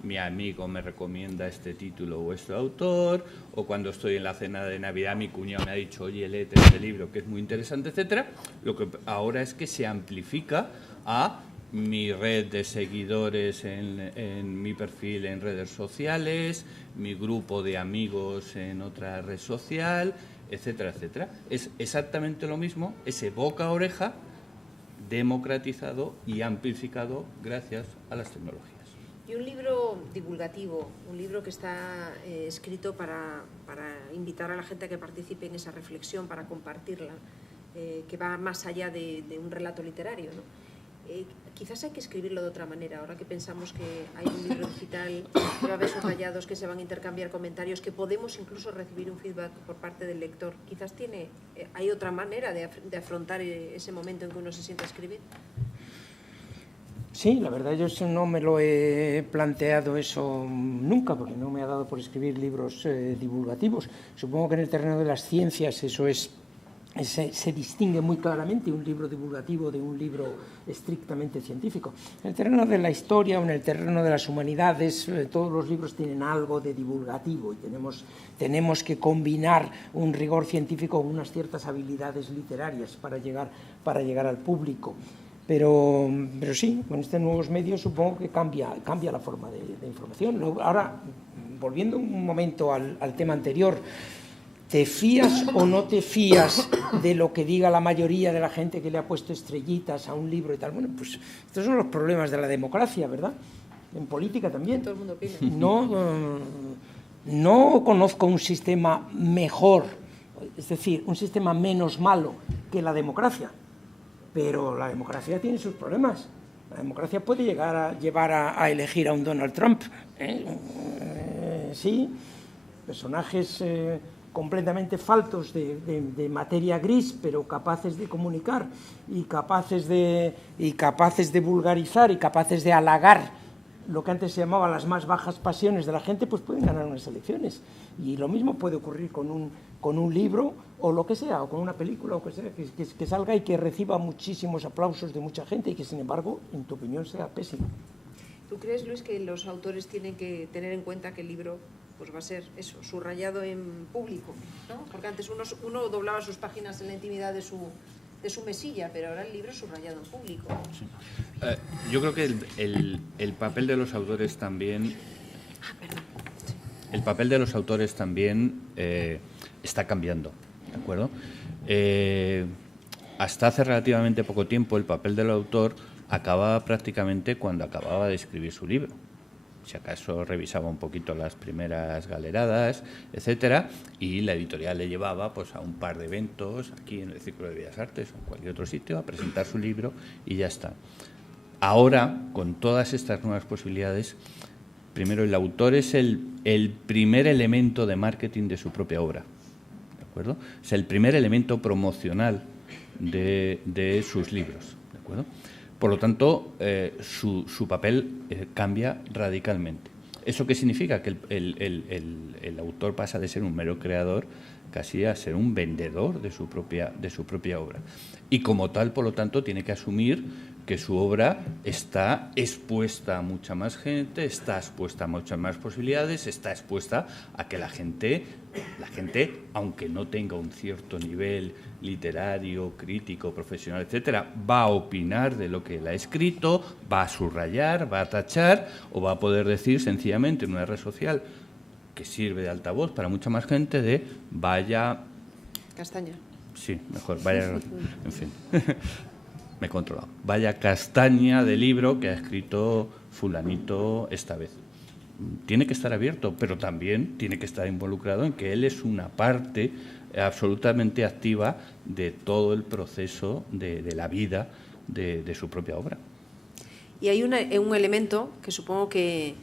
Mi amigo me recomienda este título o este autor, o cuando estoy en la cena de Navidad mi cuñado me ha dicho, oye, léete este libro que es muy interesante, etcétera. Lo que ahora es que se amplifica a mi red de seguidores en mi perfil en redes sociales, mi grupo de amigos en otra red social, etcétera, etcétera. Es exactamente lo mismo, ese boca a oreja democratizado y amplificado gracias a las tecnologías. Y un libro divulgativo, un libro que está escrito para invitar a la gente a que participe en esa reflexión, para compartirla, que va más allá de un relato literario, ¿no? Quizás hay que escribirlo de otra manera, ahora que pensamos que hay un libro digital, que va a haber subrayados, que se van a intercambiar comentarios, que podemos incluso recibir un feedback por parte del lector. Quizás hay otra manera de afrontar ese momento en que uno se sienta a escribir. Sí, la verdad yo no me lo he planteado eso nunca, porque no me ha dado por escribir libros divulgativos. Supongo que en el terreno de las ciencias eso se distingue muy claramente un libro divulgativo de un libro estrictamente científico. En el terreno de la historia o en el terreno de las humanidades, todos los libros tienen algo de divulgativo y tenemos que combinar un rigor científico con unas ciertas habilidades literarias para llegar al público. Pero sí, con estos nuevos medios supongo que cambia la forma de información. Ahora, volviendo un momento al tema anterior, ¿te fías o no te fías de lo que diga la mayoría de la gente que le ha puesto estrellitas a un libro y tal? Bueno, pues estos son los problemas de la democracia, ¿verdad? En política también. Todo el mundo opina. No conozco un sistema mejor, es decir, un sistema menos malo que la democracia. Pero la democracia tiene sus problemas. La democracia puede llevar a elegir a un Donald Trump. Sí, personajes completamente faltos de materia gris, pero capaces de comunicar y capaces de vulgarizar y capaces de halagar lo que antes se llamaba las más bajas pasiones de la gente, pues pueden ganar unas elecciones. Y lo mismo puede ocurrir con un libro o lo que sea, o con una película, o que salga y que reciba muchísimos aplausos de mucha gente y que, sin embargo, en tu opinión, sea pésimo. ¿Tú crees, Luis, que los autores tienen que tener en cuenta que el libro pues va a ser eso, subrayado en público, ¿no? Porque antes uno doblaba sus páginas en la intimidad de su mesilla, pero ahora el libro es subrayado en público. Sí. Yo creo que el papel de los autores también... El papel de los autores también está cambiando, ¿de acuerdo? Hasta hace relativamente poco tiempo el papel del autor acababa prácticamente cuando acababa de escribir su libro. Si acaso revisaba un poquito las primeras galeradas, etcétera, y la editorial le llevaba pues a un par de eventos aquí en el Círculo de Bellas Artes o en cualquier otro sitio a presentar su libro y ya está. Ahora, con todas estas nuevas posibilidades, primero el autor es el primer elemento de marketing de su propia obra, ¿de acuerdo? Es el primer elemento promocional de sus libros, ¿de acuerdo? Por lo tanto, su papel cambia radicalmente. ¿Eso qué significa? Que el autor pasa de ser un mero creador casi a ser un vendedor de su propia obra. Y como tal, por lo tanto, tiene que asumir que su obra está expuesta a mucha más gente, está expuesta a muchas más posibilidades, está expuesta a que la gente, aunque no tenga un cierto nivel literario, crítico, profesional, etcétera, va a opinar de lo que él ha escrito, va a subrayar, va a tachar o va a poder decir sencillamente en una red social que sirve de altavoz para mucha más gente de vaya... Castaña. Sí, mejor, vaya... En fin, me he controlado. Vaya castaña de libro que ha escrito fulanito esta vez. Tiene que estar abierto, pero también tiene que estar involucrado en que él es una parte absolutamente activa de todo el proceso de la vida de su propia obra. Y hay un elemento que supongo que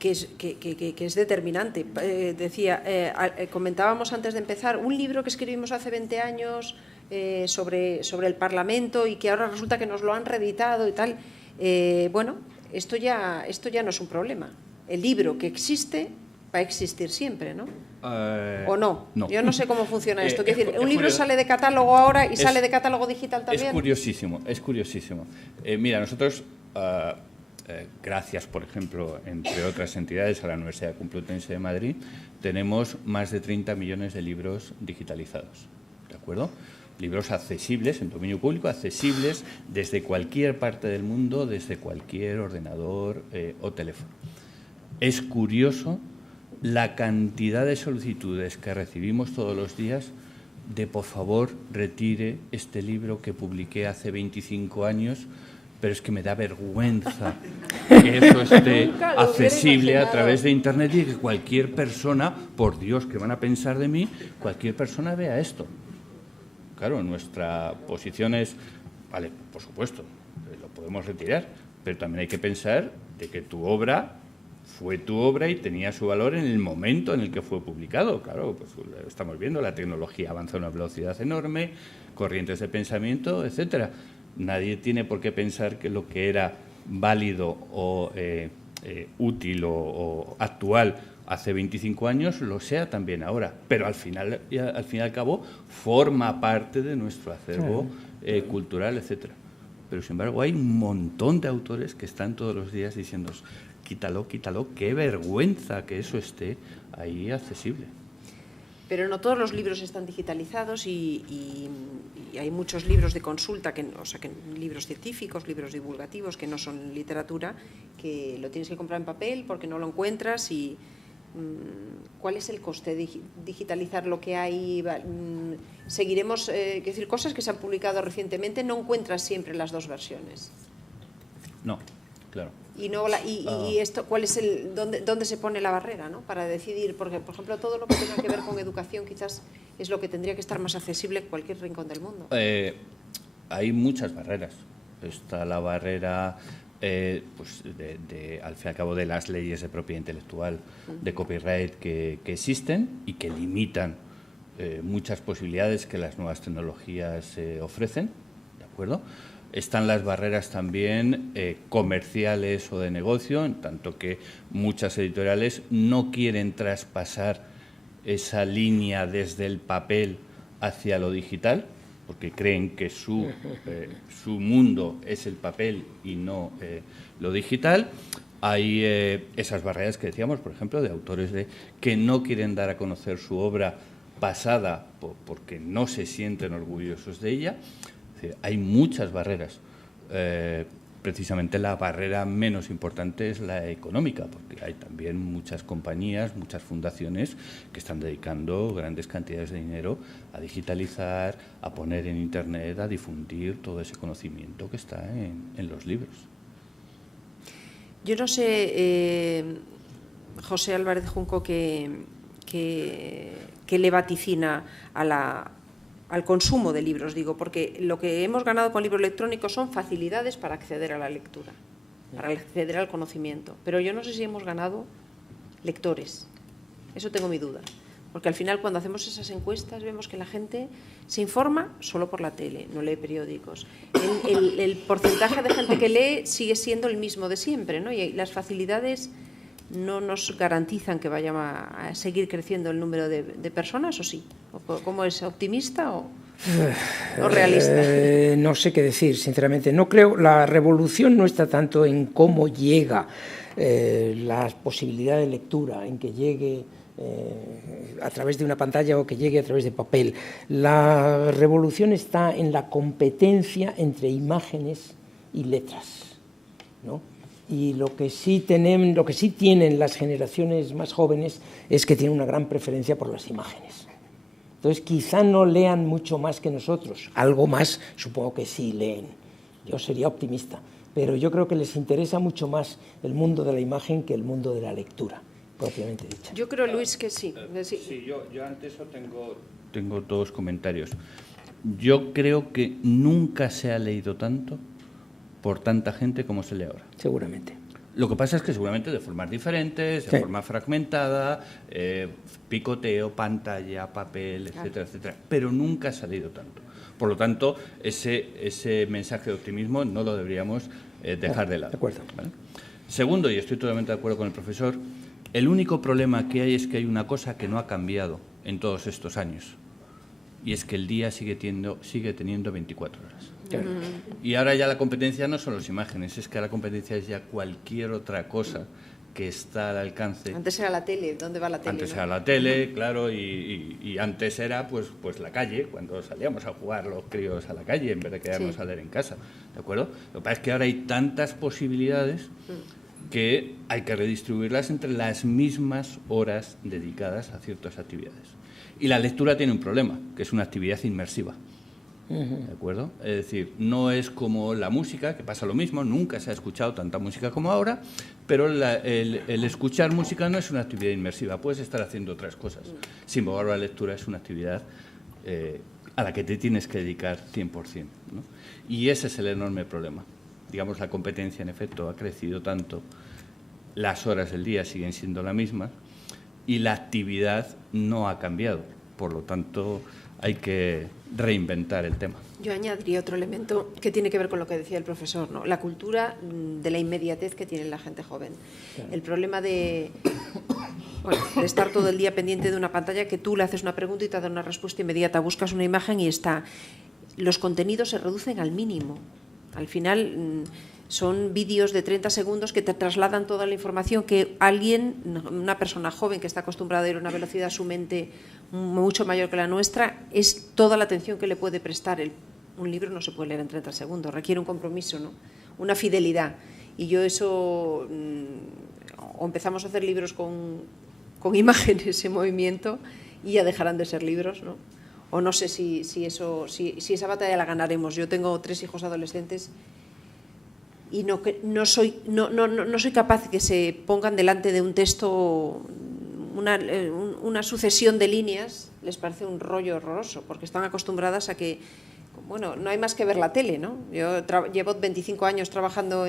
es determinante. Comentábamos antes de empezar, un libro que escribimos hace 20 años sobre el Parlamento y que ahora resulta que nos lo han reeditado y tal. Bueno, esto ya no es un problema. El libro que existe va a existir siempre, ¿no? ¿O no? No. Yo no sé cómo funciona esto. Quiero decir, un libro sale de catálogo ahora y sale de catálogo digital también. Es curiosísimo. Mira, nosotros... gracias, por ejemplo, entre otras entidades, a la Universidad Complutense de Madrid, tenemos más de 30 millones de libros digitalizados, ¿de acuerdo? libros accesibles, en dominio público, accesibles desde cualquier parte del mundo, desde cualquier ordenador o teléfono. Es curioso la cantidad de solicitudes que recibimos todos los días de por favor retire este libro que publiqué hace 25 años, pero es que me da vergüenza que eso esté accesible a través de Internet y que cualquier persona, por Dios, ¿qué van a pensar de mí? Cualquier persona vea esto. Claro, nuestra posición es, vale, por supuesto, lo podemos retirar, pero también hay que pensar de que tu obra fue tu obra y tenía su valor en el momento en el que fue publicado. Claro, pues estamos viendo, la tecnología avanza a una velocidad enorme, corrientes de pensamiento, etcétera. Nadie tiene por qué pensar que lo que era válido o útil o actual hace 25 años lo sea también ahora, pero al final y al cabo forma parte de nuestro acervo cultural, etcétera. Pero sin embargo hay un montón de autores que están todos los días diciendo quítalo, quítalo, qué vergüenza que eso esté ahí accesible. Pero no todos los libros están digitalizados y hay muchos libros de consulta, que libros científicos, libros divulgativos, que no son literatura, que lo tienes que comprar en papel porque no lo encuentras. Y ¿cuál es el coste de digitalizar lo que hay? Seguiremos, decir, cosas que se han publicado recientemente, no encuentras siempre las dos versiones. No, claro. Y esto, ¿cuál es dónde se pone la barrera, ¿no? Para decidir? Porque, por ejemplo, todo lo que tenga que ver con educación quizás es lo que tendría que estar más accesible en cualquier rincón del mundo. Hay muchas barreras. Está la barrera, pues al fin y al cabo, de las leyes de propiedad intelectual, de copyright que existen y que limitan muchas posibilidades que las nuevas tecnologías ofrecen, ¿de acuerdo? Están las barreras también comerciales o de negocio, en tanto que muchas editoriales no quieren traspasar esa línea desde el papel hacia lo digital, porque creen que su mundo es el papel y no lo digital. Hay esas barreras que decíamos, por ejemplo, de autores que no quieren dar a conocer su obra pasada porque no se sienten orgullosos de ella. Hay muchas barreras. Precisamente la barrera menos importante es la económica, porque hay también muchas compañías, muchas fundaciones que están dedicando grandes cantidades de dinero a digitalizar, a poner en Internet, a difundir todo ese conocimiento que está en los libros. Yo no sé, José Álvarez Junco, que le vaticina al consumo de libros, digo, porque lo que hemos ganado con libros electrónicos son facilidades para acceder a la lectura, para acceder al conocimiento, pero yo no sé si hemos ganado lectores, eso tengo mi duda, porque al final cuando hacemos esas encuestas vemos que la gente se informa solo por la tele, no lee periódicos, el porcentaje de gente que lee sigue siendo el mismo de siempre, ¿no? Y las facilidades no nos garantizan que vaya a seguir creciendo el número de personas, ¿o sí? ¿Cómo es? ¿Optimista o realista? No sé qué decir, sinceramente. No creo, la revolución no está tanto en cómo llega la posibilidad de lectura, en que llegue a través de una pantalla o que llegue a través de papel. La revolución está en la competencia entre imágenes y letras, ¿no? Y lo que sí tienen las generaciones más jóvenes es que tienen una gran preferencia por las imágenes. Entonces, quizá no lean mucho más que nosotros. Algo más, supongo que sí leen. Yo sería optimista. Pero yo creo que les interesa mucho más el mundo de la imagen que el mundo de la lectura, propiamente dicha. Yo creo, Luis, que sí. Sí, yo ante eso tengo dos comentarios. Yo creo que nunca se ha leído tanto por tanta gente como se lee ahora. Seguramente. Lo que pasa es que seguramente de formas diferentes, de forma fragmentada, picoteo, pantalla, papel, etcétera, etcétera. Pero nunca se ha leído tanto. Por lo tanto, ese mensaje de optimismo no lo deberíamos dejar de lado. De acuerdo. ¿Vale? Segundo, y estoy totalmente de acuerdo con el profesor, el único problema que hay es que hay una cosa que no ha cambiado en todos estos años. Y es que el día sigue teniendo 24 horas. Y ahora ya la competencia no son las imágenes, es que la competencia es ya cualquier otra cosa que está al alcance. Antes era la tele, ¿dónde va la tele? Antes ¿no? era la tele, claro, y antes era pues la calle, cuando salíamos a jugar los críos a la calle en vez de quedarnos a leer en casa, ¿de acuerdo? Lo que pasa es que ahora hay tantas posibilidades que hay que redistribuirlas entre las mismas horas dedicadas a ciertas actividades. Y la lectura tiene un problema, que es una actividad inmersiva. ¿De acuerdo? Es decir, no es como la música, que pasa lo mismo, nunca se ha escuchado tanta música como ahora, pero el escuchar música no es una actividad inmersiva, puedes estar haciendo otras cosas. Sin embargo, la lectura es una actividad a la que te tienes que dedicar 100%, ¿no? Y ese es el enorme problema. Digamos, la competencia, en efecto, ha crecido tanto, las horas del día siguen siendo las mismas y la actividad no ha cambiado. Por lo tanto, hay que reinventar el tema. Yo añadiría otro elemento que tiene que ver con lo que decía el profesor, ¿no? La cultura de la inmediatez que tiene la gente joven. El problema de estar todo el día pendiente de una pantalla, que tú le haces una pregunta y te da una respuesta inmediata, buscas una imagen y está. Los contenidos se reducen al mínimo. Al final son vídeos de 30 segundos que te trasladan toda la información que alguien, una persona joven que está acostumbrada a ir a una velocidad a su mente mucho mayor que la nuestra, es toda la atención que le puede prestar. Un libro no se puede leer en 30 segundos, requiere un compromiso, ¿no? Una fidelidad. Y yo eso, o empezamos a hacer libros con imágenes en movimiento y ya dejarán de ser libros, ¿no? O no sé si esa batalla la ganaremos. Yo tengo 3 hijos adolescentes y no soy capaz de que se pongan delante de un texto una sucesión de líneas, les parece un rollo horroroso, porque están acostumbradas a que, bueno, no hay más que ver la tele, ¿no? Yo llevo 25 años trabajando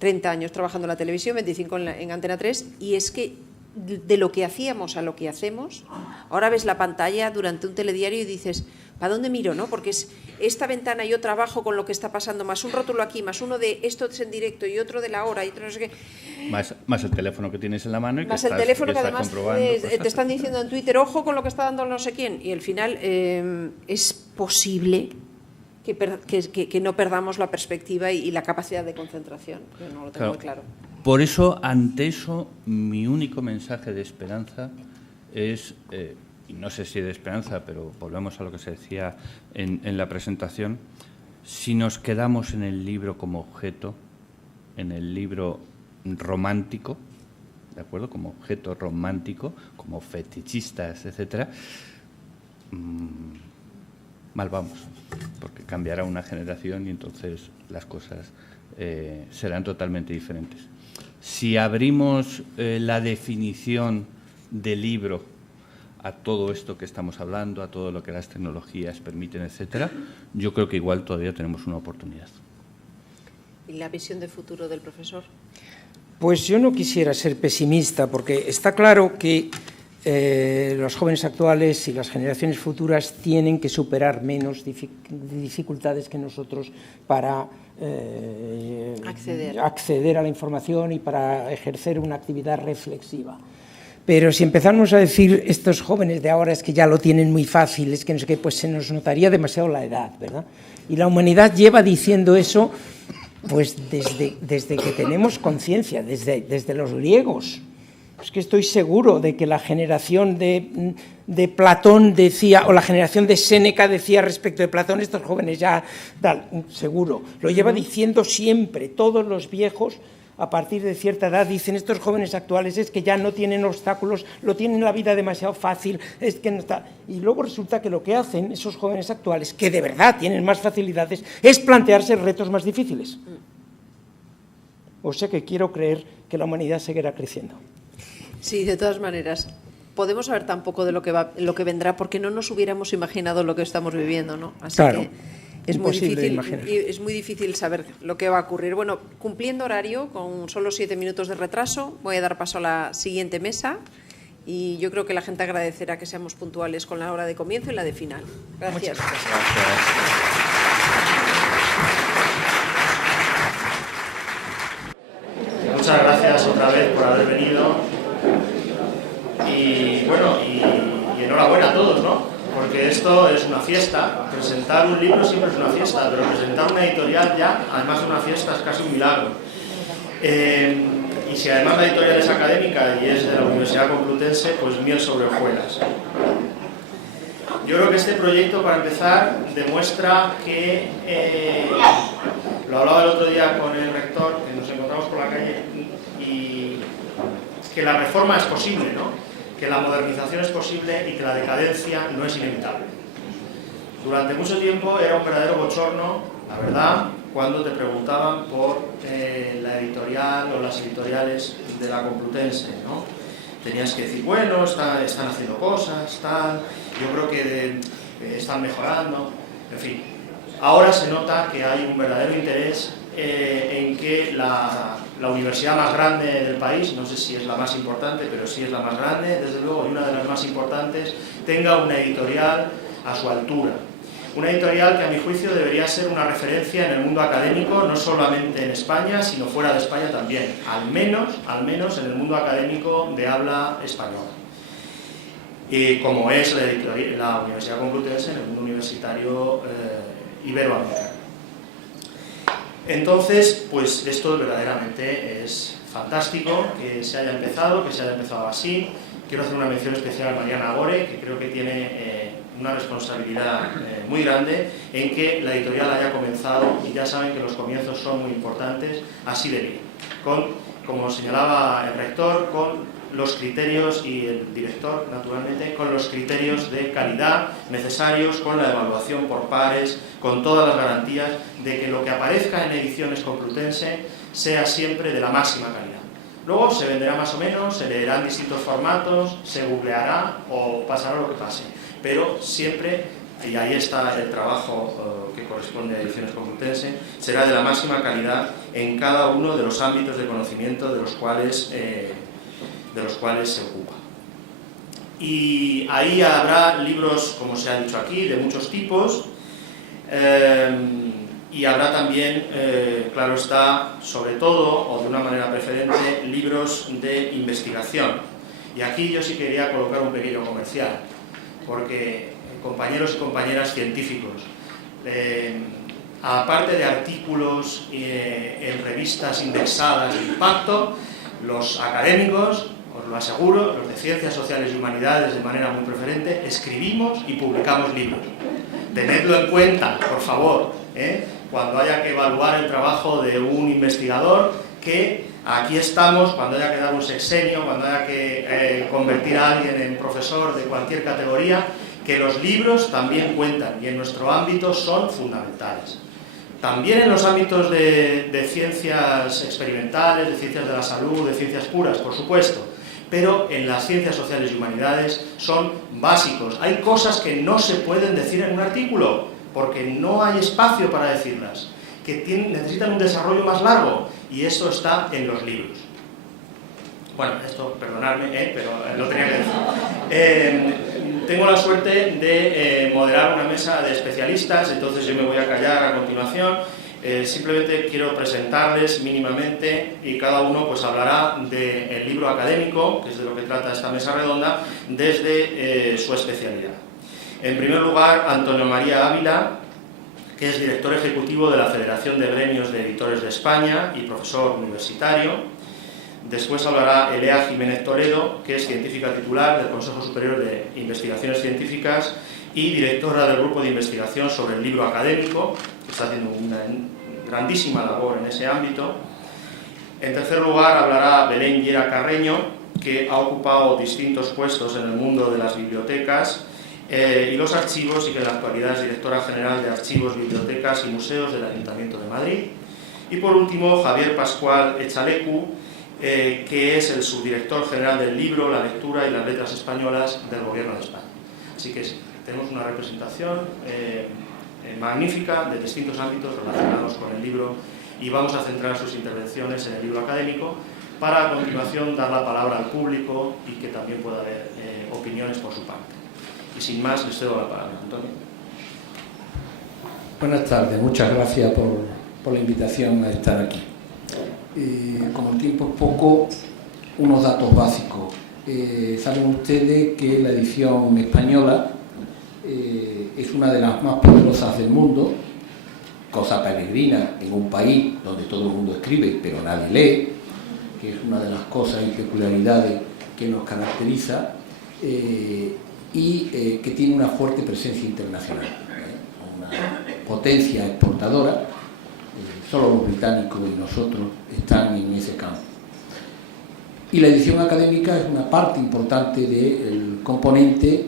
30 años trabajando en la televisión, 25 en Antena 3, y es que de lo que hacíamos a lo que hacemos, ahora ves la pantalla durante un telediario y dices, ¿para dónde miro? ¿No? Porque es esta ventana, yo trabajo con lo que está pasando, más un rótulo aquí, más uno de esto es en directo y otro de la hora y otro no sé qué. Más el teléfono que tienes en la mano y más que el teléfono que además te están diciendo en Twitter, ojo con lo que está dando no sé quién, y al final es posible que no perdamos la perspectiva y la capacidad de concentración. Yo no lo tengo muy claro. Por eso, ante eso, mi único mensaje de esperanza es, y no sé si de esperanza, pero volvemos a lo que se decía en la presentación, si nos quedamos en el libro como objeto, en el libro romántico, ¿de acuerdo? Como objeto romántico, como fetichistas, etcétera, mal vamos, porque cambiará una generación y entonces las cosas serán totalmente diferentes. Si abrimos la definición de libro a todo esto que estamos hablando, a todo lo que las tecnologías permiten, etcétera, yo creo que igual todavía tenemos una oportunidad. ¿Y la visión de futuro del profesor? Pues yo no quisiera ser pesimista, porque está claro que los jóvenes actuales y las generaciones futuras tienen que superar menos dificultades que nosotros para acceder a la información y para ejercer una actividad reflexiva. Pero si empezamos a decir estos jóvenes de ahora es que ya lo tienen muy fácil, es que no sé qué, pues se nos notaría demasiado la edad, ¿verdad? Y la humanidad lleva diciendo eso pues desde que tenemos conciencia, desde los griegos. Es que estoy seguro de que la generación de Platón decía, o la generación de Séneca decía respecto de Platón, estos jóvenes ya, seguro, lo lleva diciendo siempre, todos los viejos, a partir de cierta edad, dicen estos jóvenes actuales es que ya no tienen obstáculos, lo tienen la vida demasiado fácil, es que no está. Y luego resulta que lo que hacen esos jóvenes actuales, que de verdad tienen más facilidades, es plantearse retos más difíciles. O sea que quiero creer que la humanidad seguirá creciendo. Sí, de todas maneras, podemos saber tan poco de lo que vendrá porque no nos hubiéramos imaginado lo que estamos viviendo, ¿no? Así claro, que es muy difícil saber lo que va a ocurrir. Bueno, cumpliendo horario, con solo 7 minutos de retraso, voy a dar paso a la siguiente mesa y yo creo que la gente agradecerá que seamos puntuales con la hora de comienzo y la de final. Gracias. Muchas gracias. Muchas gracias otra vez por haber venido y bueno, y enhorabuena a todos, ¿no? Porque esto es una fiesta, presentar un libro siempre es una fiesta, pero presentar una editorial ya, además de una fiesta, es casi un milagro. Y y si además la editorial es académica y es de la Universidad Complutense, pues miel sobre hojuelas. Yo creo que este proyecto, para empezar, demuestra que, lo hablaba el otro día con el rector, que nos encontramos por la calle, y que la reforma es posible, ¿no? Que la modernización es posible y que la decadencia no es inevitable. Durante mucho tiempo era un verdadero bochorno, la verdad, cuando te preguntaban por la editorial o las editoriales de la Complutense, ¿no? Tenías que decir, bueno, están haciendo cosas, tal, yo creo que están mejorando, en fin. Ahora se nota que hay un verdadero interés en que la universidad más grande del país, no sé si es la más importante, pero sí es la más grande, desde luego, y una de las más importantes, tenga una editorial a su altura. Una editorial que, a mi juicio, debería ser una referencia en el mundo académico, no solamente en España, sino fuera de España también, al menos en el mundo académico de habla española. Y como es la Universidad Complutense en el mundo universitario iberoamericano. Entonces, pues esto verdaderamente es fantástico, que se haya empezado así. Quiero hacer una mención especial a Mariana Gore, que creo que tiene una responsabilidad muy grande en que la editorial haya comenzado, y ya saben que los comienzos son muy importantes, así de bien, como señalaba el rector, con los criterios, y el director, naturalmente, con los criterios de calidad necesarios, con la evaluación por pares, con todas las garantías de que lo que aparezca en Ediciones Complutense sea siempre de la máxima calidad. Luego se venderá más o menos, se leerá en distintos formatos, se googleará o pasará lo que pase, pero siempre, y ahí está el trabajo que corresponde a Ediciones Complutense, será de la máxima calidad en cada uno de los ámbitos de conocimiento de los cuales se ocupa. Y ahí habrá libros, como se ha dicho aquí, de muchos tipos, y habrá también, claro está, sobre todo, o de una manera preferente, libros de investigación. Y aquí yo sí quería colocar un pequeño comercial, porque compañeros y compañeras científicos, aparte de artículos en revistas indexadas de impacto, los académicos, os lo aseguro, los de Ciencias Sociales y Humanidades de manera muy preferente, escribimos y publicamos libros. Tenedlo en cuenta, por favor, cuando haya que evaluar el trabajo de un investigador, que aquí estamos, cuando haya que dar un sexenio, cuando haya que convertir a alguien en profesor de cualquier categoría, que los libros también cuentan y en nuestro ámbito son fundamentales. También en los ámbitos de ciencias experimentales, de ciencias de la salud, de ciencias puras, por supuesto, pero en las ciencias sociales y humanidades son básicos. Hay cosas que no se pueden decir en un artículo, porque no hay espacio para decirlas, que necesitan un desarrollo más largo, y eso está en los libros. Bueno, esto, perdonadme, pero lo tenía que decir. Tengo la suerte de moderar una mesa de especialistas, entonces yo me voy a callar a continuación. Simplemente quiero presentarles mínimamente, y cada uno pues hablará del libro académico, que es de lo que trata esta mesa redonda, desde su especialidad. En primer lugar, Antonio María Ávila, que es director ejecutivo de la Federación de Gremios de Editores de España y profesor universitario. Después hablará Elea Jiménez Toledo, que es científica titular del Consejo Superior de Investigaciones Científicas y directora del Grupo de Investigación sobre el Libro Académico, que está haciendo una grandísima labor en ese ámbito. En tercer lugar hablará Belén Llera Carreño, que ha ocupado distintos puestos en el mundo de las bibliotecas y los archivos, y que en la actualidad es directora general de Archivos, Bibliotecas y Museos del Ayuntamiento de Madrid. Y por último, Javier Pascual Echalecu, que es el subdirector general del libro, la lectura y las letras españolas del Gobierno de España. Así que tenemos una representación magnífica de distintos ámbitos relacionados con el libro, y vamos a centrar sus intervenciones en el libro académico, para a continuación dar la palabra al público y que también pueda haber opiniones por su parte. Y sin más, les cedo la palabra. Antonio. Buenas tardes, muchas gracias por la invitación a estar aquí. Como el tiempo es poco, unos datos básicos. Saben ustedes que la edición española es una de las más poderosas del mundo, cosa peregrina en un país donde todo el mundo escribe pero nadie lee, que es una de las cosas y peculiaridades que nos caracteriza, y que tiene una fuerte presencia internacional, una potencia exportadora. Solo los británicos y nosotros están en ese campo. Y la edición académica es una parte importante del componente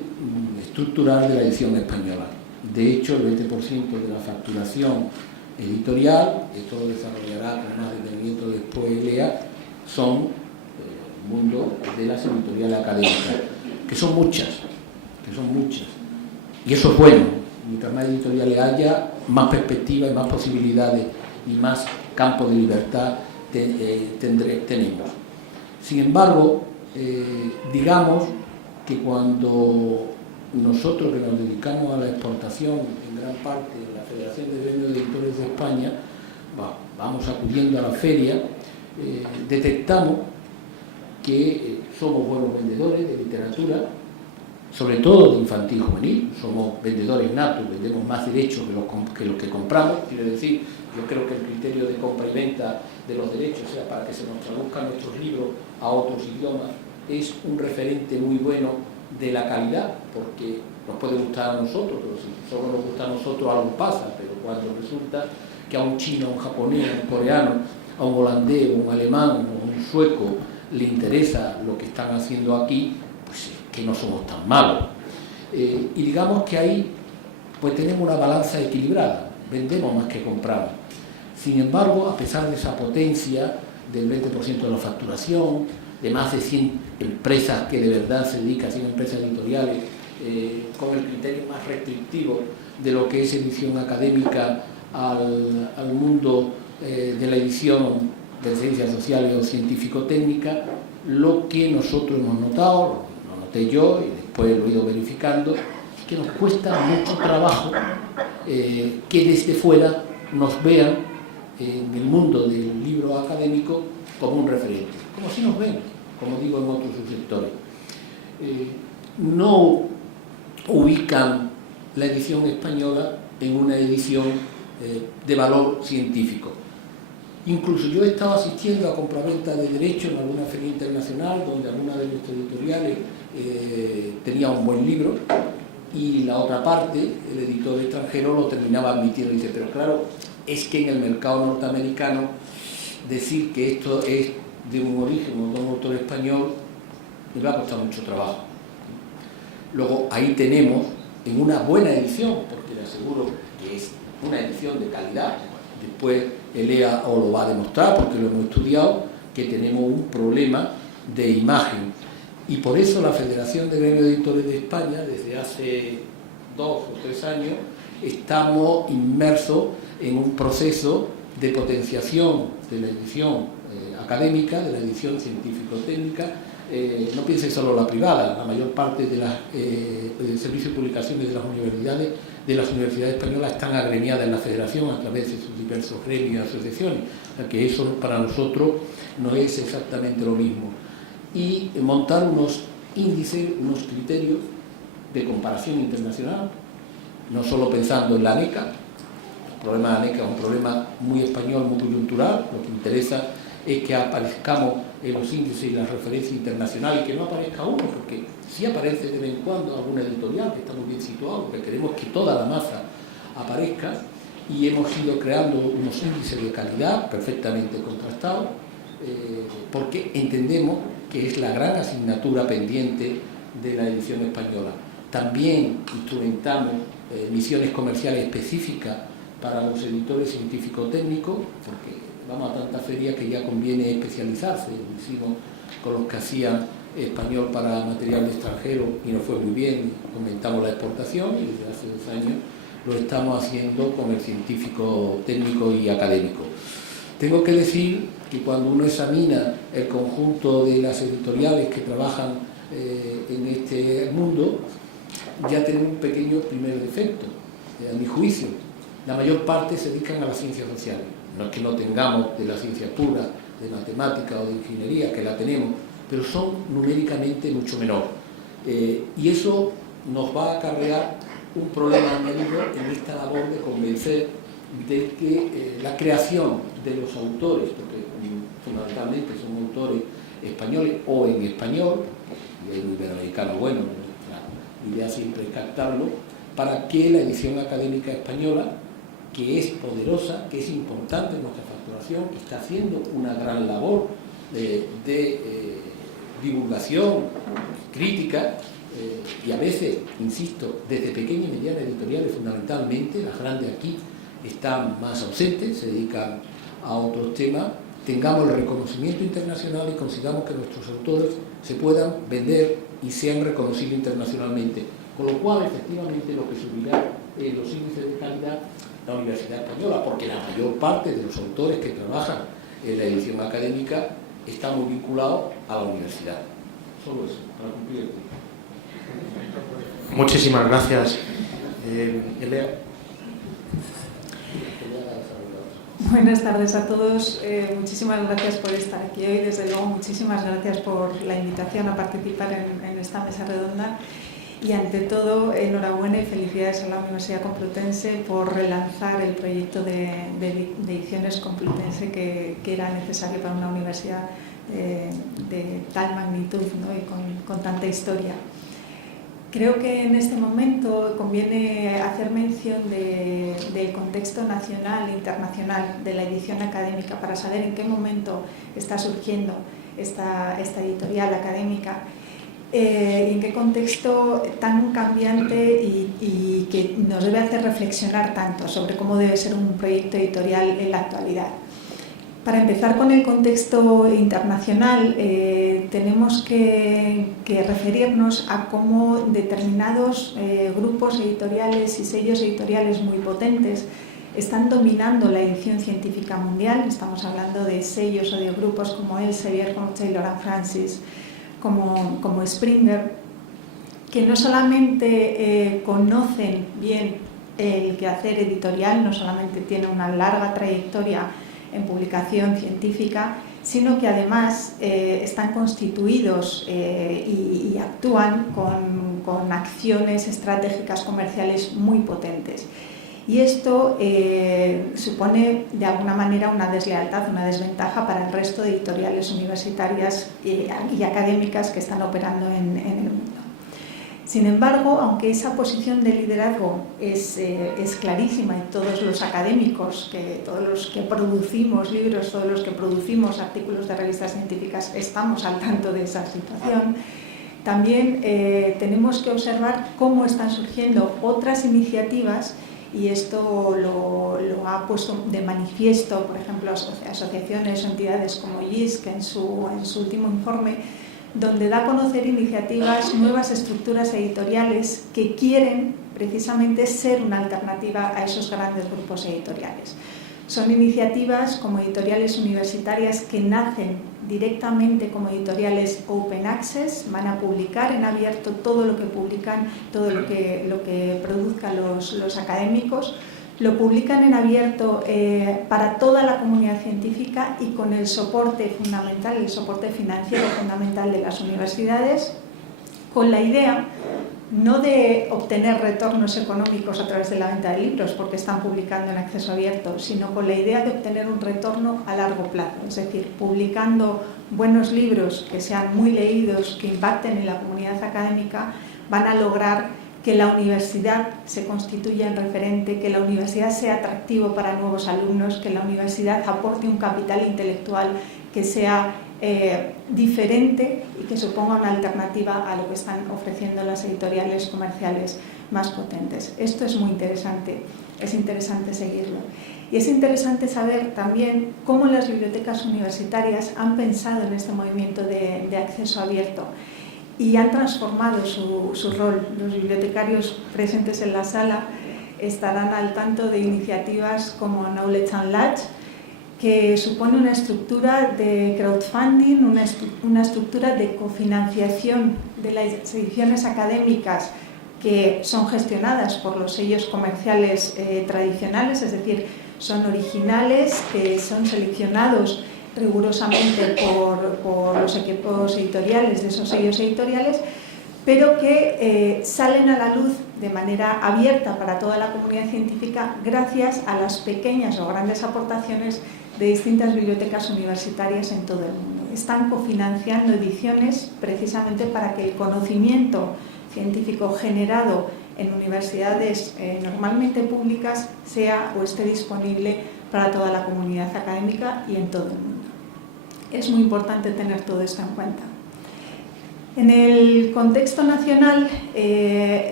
estructural de la edición española. De hecho, el 20% de la facturación editorial, esto lo desarrollará con más detenimiento después ELEA, son el mundo de las editoriales académicas, que son muchas. Y eso es bueno. Mientras más editoriales haya, más perspectivas y más posibilidades y más campo de libertad tenemos. Sin embargo, digamos que cuando nosotros, que nos dedicamos a la exportación en gran parte en la Federación de Gremios de Editores de España, vamos acudiendo a la feria, detectamos que somos buenos vendedores de literatura, sobre todo de infantil y juvenil. Somos vendedores natos, vendemos más derechos que los que compramos. Quiero decir, yo creo que el criterio de compra y venta de los derechos, o sea, para que se nos traduzcan nuestros libros a otros idiomas, es un referente muy bueno de la calidad, porque nos puede gustar a nosotros, pero si solo nos gusta a nosotros algo pasa, pero cuando resulta que a un chino, a un japonés, a un coreano, a un holandés, a un alemán, a un sueco le interesa lo que están haciendo aquí, pues que no somos tan malos. Y digamos que ahí pues tenemos una balanza equilibrada, vendemos más que compramos. Sin embargo, a pesar de esa potencia del 20% de la facturación, de más de 100 empresas que de verdad se dedican, 100 empresas editoriales, con el criterio más restrictivo de lo que es edición académica al mundo de la edición de ciencias sociales o científico-técnica, lo que nosotros hemos notado, lo noté yo y después lo he ido verificando, es que nos cuesta mucho trabajo que desde fuera nos vean en el mundo del libro académico como un referente, como si nos ven, como digo en otros subsectores. No ubican la edición española en una edición de valor científico. Incluso yo he estado asistiendo a compraventa de derechos en alguna feria internacional donde alguna de nuestras editoriales tenía un buen libro y la otra parte, el editor extranjero, lo terminaba admitiendo y dice, pero claro, es que en el mercado norteamericano decir que esto es de un origen o de un autor español me va a costar mucho trabajo. Luego ahí tenemos en una buena edición, porque le aseguro que es una edición de calidad, después ELEA os lo va a demostrar porque lo hemos estudiado, que tenemos un problema de imagen. Y por eso la Federación de Gremios de Editores de España, desde hace 2 o 3 años, estamos inmersos en un proceso de potenciación de la edición académica, de la edición científico-técnica. No piensen solo la privada, la mayor parte de los servicios de publicaciones de las universidades españolas están agremiadas en la Federación a través de sus diversos gremios y asociaciones, o sea que eso para nosotros no es exactamente lo mismo. Y montar unos índices, unos criterios de comparación internacional, no solo pensando en la ANECA. El problema de la ANECA es un problema muy español, muy coyuntural. Lo que interesa es que aparezcamos en los índices y las referencias internacionales y que no aparezca uno, porque sí aparece de vez en cuando alguna editorial que está muy bien situada, porque queremos que toda la masa aparezca, y hemos ido creando unos índices de calidad perfectamente contrastados, porque entendemos que es la gran asignatura pendiente de la edición española. También instrumentamos misiones comerciales específicas para los editores científico-técnicos, porque vamos a tantas ferias que ya conviene especializarse. Lo hicimos con los que hacían español para material de extranjero y nos fue muy bien, aumentamos la exportación, y desde hace 2 años lo estamos haciendo con el científico, técnico y académico. Tengo que decir que cuando uno examina el conjunto de las editoriales que trabajan en este mundo, ya tenemos un pequeño primer defecto, a mi juicio. La mayor parte se dedican a las ciencias sociales. No es que no tengamos de la ciencia pura, de matemática o de ingeniería, que la tenemos, pero son numéricamente mucho menor. Y eso nos va a acarrear un problema añadido en esta labor de convencer de que la creación de los autores, porque fundamentalmente son autores españoles o en español, y el iberoamericano, bueno, nuestra idea siempre es captarlo, para que la edición académica española, que es poderosa, que es importante en nuestra facturación, que está haciendo una gran labor de divulgación, crítica, y a veces, insisto, desde pequeñas y medianas editoriales fundamentalmente, las grandes aquí están más ausentes, se dedican a otros temas, tengamos el reconocimiento internacional y consigamos que nuestros autores se puedan vender y sean reconocidos internacionalmente, con lo cual efectivamente lo que subirá los índices de calidad la Universidad Española, porque la mayor parte de los autores que trabajan en la edición académica están muy vinculados a la universidad. Solo eso, para cumplir el tiempo. Muchísimas gracias. Elea. Buenas tardes a todos. Muchísimas gracias por estar aquí hoy. Desde luego, muchísimas gracias por la invitación a participar en esta mesa redonda. Y ante todo, enhorabuena y felicidades a la Universidad Complutense por relanzar el proyecto de ediciones Complutense que era necesario para una universidad de tal magnitud, ¿no? Y con tanta historia. Creo que en este momento conviene hacer mención del contexto nacional e internacional de la edición académica para saber en qué momento está surgiendo esta editorial académica y en qué contexto tan cambiante y que nos debe hacer reflexionar tanto sobre cómo debe ser un proyecto editorial en la actualidad. Para empezar con el contexto internacional, tenemos que referirnos a cómo determinados grupos editoriales y sellos editoriales muy potentes están dominando la edición científica mundial. Estamos hablando de sellos o de grupos como Elsevier, como Taylor & Francis, como Springer, que no solamente conocen bien el quehacer editorial, no solamente tienen una larga trayectoria en publicación científica, sino que además están constituidos y actúan con acciones estratégicas comerciales muy potentes. Y esto supone de alguna manera una deslealtad, una desventaja para el resto de editoriales universitarias y académicas que están operando en el mundo. Sin embargo, aunque esa posición de liderazgo es clarísima y todos los académicos, todos los que producimos libros, todos los que producimos artículos de revistas científicas estamos al tanto de esa situación, también tenemos que observar cómo están surgiendo otras iniciativas y esto lo ha puesto de manifiesto, por ejemplo, asociaciones o entidades como JISC en su último informe, donde da a conocer iniciativas, nuevas estructuras editoriales que quieren precisamente ser una alternativa a esos grandes grupos editoriales. Son iniciativas como editoriales universitarias que nacen directamente como editoriales open access, van a publicar en abierto todo lo que publican, todo lo que produzcan los académicos, lo publican en abierto para toda la comunidad científica y con el soporte fundamental, el soporte financiero fundamental de las universidades, con la idea no de obtener retornos económicos a través de la venta de libros porque están publicando en acceso abierto, sino con la idea de obtener un retorno a largo plazo, es decir, publicando buenos libros que sean muy leídos, que impacten en la comunidad académica, van a lograr que la universidad se constituya en referente, que la universidad sea atractivo para nuevos alumnos, que la universidad aporte un capital intelectual que sea diferente y que suponga una alternativa a lo que están ofreciendo las editoriales comerciales más potentes. Esto es muy interesante, es interesante seguirlo. Y es interesante saber también cómo las bibliotecas universitarias han pensado en este movimiento de acceso abierto y han transformado su rol. Los bibliotecarios presentes en la sala estarán al tanto de iniciativas como Knowledge Unlatched, que supone una estructura de crowdfunding, una estructura de cofinanciación de las ediciones académicas que son gestionadas por los sellos comerciales tradicionales, es decir, son originales, que son seleccionados rigurosamente por los equipos editoriales de esos sellos editoriales, pero que salen a la luz de manera abierta para toda la comunidad científica gracias a las pequeñas o grandes aportaciones de distintas bibliotecas universitarias en todo el mundo. Están cofinanciando ediciones precisamente para que el conocimiento científico generado en universidades normalmente públicas sea o esté disponible para toda la comunidad académica y en todo el mundo. Es muy importante tener todo esto en cuenta. En el contexto nacional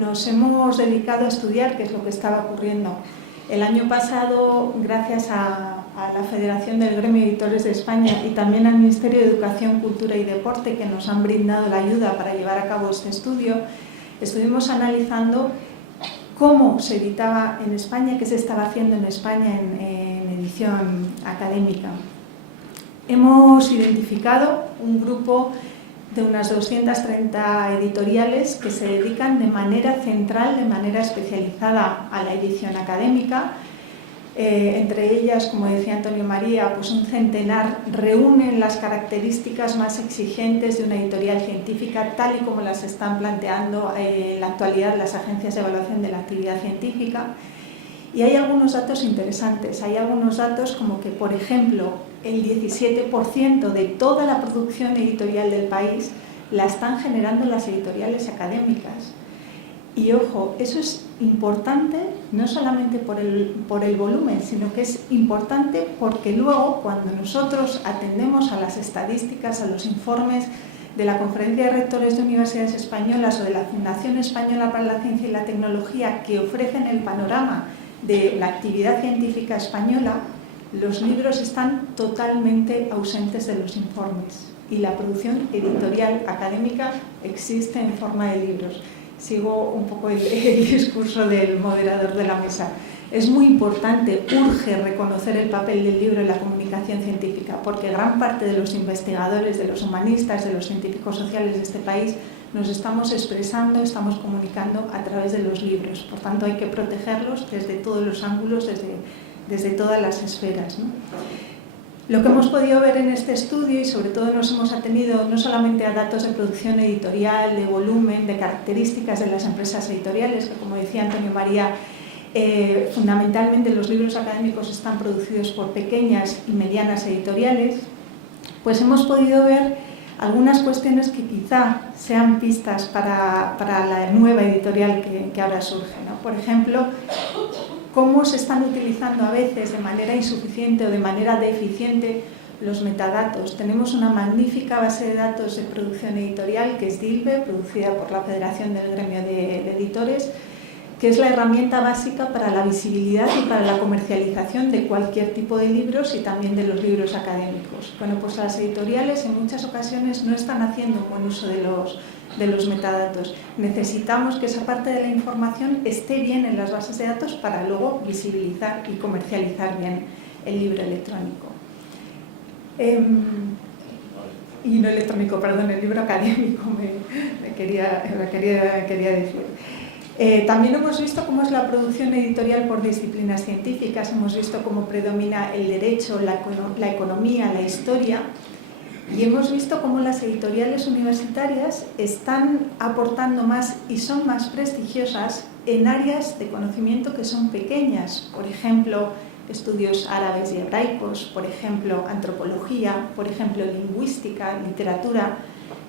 nos hemos dedicado a estudiar qué es lo que estaba ocurriendo. El año pasado, gracias a la Federación del Gremio de Editores de España y también al Ministerio de Educación, Cultura y Deporte, que nos han brindado la ayuda para llevar a cabo este estudio, estuvimos analizando cómo se editaba en España, qué se estaba haciendo en España en edición académica. Hemos identificado un grupo de unas 230 editoriales que se dedican de manera central, de manera especializada a la edición académica. Entre ellas, como decía Antonio María, pues un centenar reúnen las características más exigentes de una editorial científica, tal y como las están planteando en la actualidad las agencias de evaluación de la actividad científica. Y hay algunos datos interesantes. Hay algunos datos como que, por ejemplo, el 17% de toda la producción editorial del país la están generando las editoriales académicas. Y ojo, eso es importante no solamente por el volumen, sino que es importante porque luego, cuando nosotros atendemos a las estadísticas, a los informes de la Conferencia de Rectores de Universidades Españolas o de la Fundación Española para la Ciencia y la Tecnología, que ofrecen el panorama de la actividad científica española, los libros están totalmente ausentes de los informes y la producción editorial académica existe en forma de libros. Sigo un poco el discurso del moderador de la mesa. Es muy importante, urge reconocer el papel del libro en la comunicación científica, porque gran parte de los investigadores, de los humanistas, de los científicos sociales de este país nos estamos expresando, estamos comunicando a través de los libros. Por tanto, hay que protegerlos desde todos los ángulos, desde todas las esferas, ¿no? Lo que hemos podido ver en este estudio, y sobre todo nos hemos atenido no solamente a datos de producción editorial, de volumen, de características de las empresas editoriales, que como decía Antonio María, fundamentalmente los libros académicos están producidos por pequeñas y medianas editoriales, pues hemos podido ver algunas cuestiones que quizá sean pistas para la nueva editorial que ahora surge, ¿no? Por ejemplo, cómo se están utilizando a veces de manera insuficiente o de manera deficiente los metadatos. Tenemos una magnífica base de datos de producción editorial que es DILBE, producida por la Federación del Gremio de Editores, que es la herramienta básica para la visibilidad y para la comercialización de cualquier tipo de libros y también de los libros académicos. Bueno, pues las editoriales en muchas ocasiones no están haciendo un buen uso de los metadatos. Necesitamos que esa parte de la información esté bien en las bases de datos para luego visibilizar y comercializar bien el libro electrónico. Y no electrónico, perdón, el libro académico me quería decir. También hemos visto cómo es la producción editorial por disciplinas científicas, hemos visto cómo predomina el derecho, la economía, la historia, y hemos visto cómo las editoriales universitarias están aportando más y son más prestigiosas en áreas de conocimiento que son pequeñas, por ejemplo, estudios árabes y hebraicos, por ejemplo, antropología, por ejemplo, lingüística, literatura.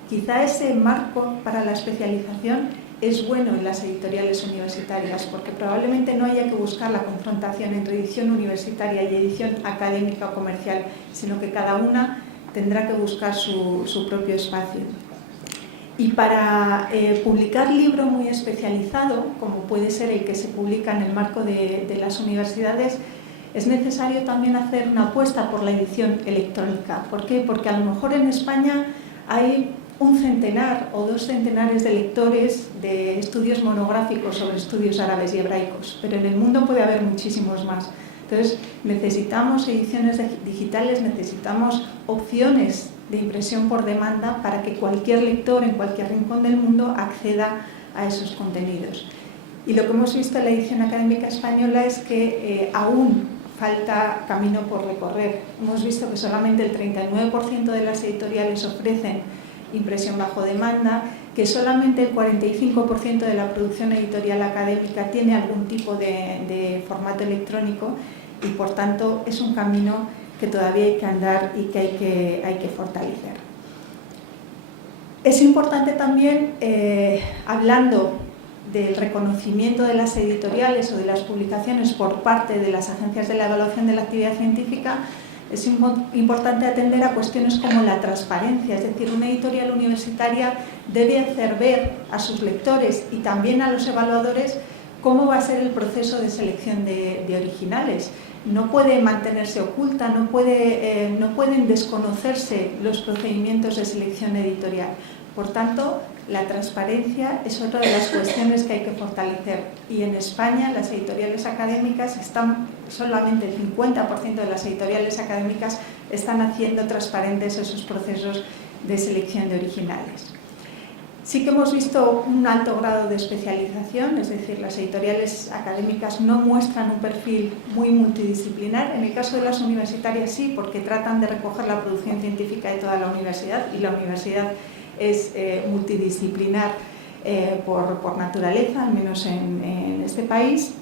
Quizá ese marco para la especialización es bueno en las editoriales universitarias, porque probablemente no haya que buscar la confrontación entre edición universitaria y edición académica o comercial, sino que cada una tendrá que buscar su propio espacio. Y para publicar libro muy especializado, como puede ser el que se publica en el marco de las universidades, es necesario también hacer una apuesta por la edición electrónica. ¿Por qué? Porque a lo mejor en España hay un centenar o 2 centenares de lectores de estudios monográficos sobre estudios árabes y hebraicos, pero en el mundo puede haber muchísimos más. Entonces, necesitamos ediciones digitales, necesitamos opciones de impresión por demanda para que cualquier lector en cualquier rincón del mundo acceda a esos contenidos. Y lo que hemos visto en la edición académica española es que aún falta camino por recorrer. Hemos visto que solamente el 39% de las editoriales ofrecen impresión bajo demanda, que solamente el 45% de la producción editorial académica tiene algún tipo de formato electrónico y, por tanto, es un camino que todavía hay que andar y que hay que fortalecer. Es importante también, hablando del reconocimiento de las editoriales o de las publicaciones por parte de las agencias de la evaluación de la actividad científica, es importante atender a cuestiones como la transparencia, es decir, una editorial universitaria debe hacer ver a sus lectores y también a los evaluadores cómo va a ser el proceso de selección de originales. No puede mantenerse oculta, no pueden desconocerse los procedimientos de selección editorial. Por tanto, la transparencia es otra de las cuestiones que hay que fortalecer. Y en España las editoriales académicas solamente el 50% de las editoriales académicas están haciendo transparentes esos procesos de selección de originales. Sí que hemos visto un alto grado de especialización, es decir, las editoriales académicas no muestran un perfil muy multidisciplinar. En el caso de las universitarias sí, porque tratan de recoger la producción científica de toda la universidad, y la universidad es multidisciplinar por naturaleza, al menos en este país.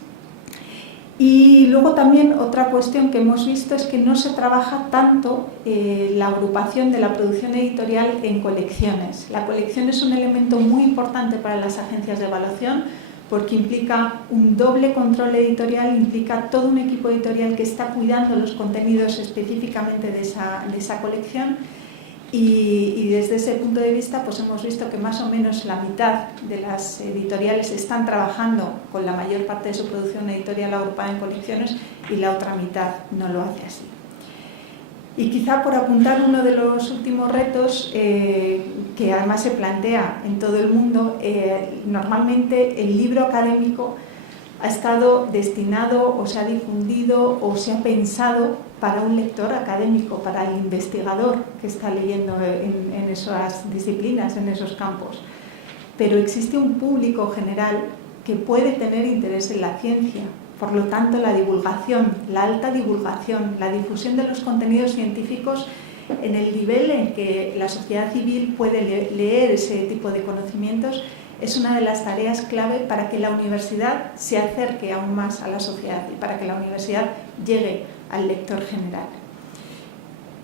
Y luego también otra cuestión que hemos visto es que no se trabaja tanto la agrupación de la producción editorial en colecciones. La colección es un elemento muy importante para las agencias de evaluación porque implica un doble control editorial, implica todo un equipo editorial que está cuidando los contenidos específicamente de esa colección. Y desde ese punto de vista pues hemos visto que más o menos la mitad de las editoriales están trabajando con la mayor parte de su producción editorial agrupada en colecciones y la otra mitad no lo hace así. Y quizá por apuntar uno de los últimos retos que además se plantea en todo el mundo, normalmente el libro académico ha estado destinado o se ha difundido o se ha pensado para un lector académico, para el investigador que está leyendo en esas disciplinas, en esos campos. Pero existe un público general que puede tener interés en la ciencia. Por lo tanto, la divulgación, la alta divulgación, la difusión de los contenidos científicos en el nivel en que la sociedad civil puede leer ese tipo de conocimientos es una de las tareas clave para que la universidad se acerque aún más a la sociedad y para que la universidad llegue al lector general.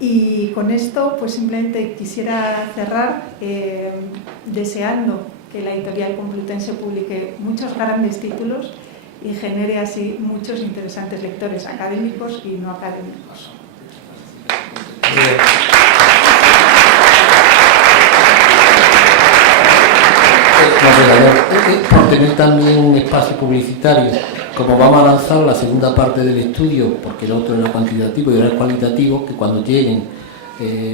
Y con esto pues simplemente quisiera cerrar deseando que la editorial Complutense publique muchos grandes títulos y genere así muchos interesantes lectores académicos y no académicos. Por tener también un espacio publicitario, como vamos a lanzar la segunda parte del estudio, porque el otro era cuantitativo y ahora es cualitativo, que cuando lleguen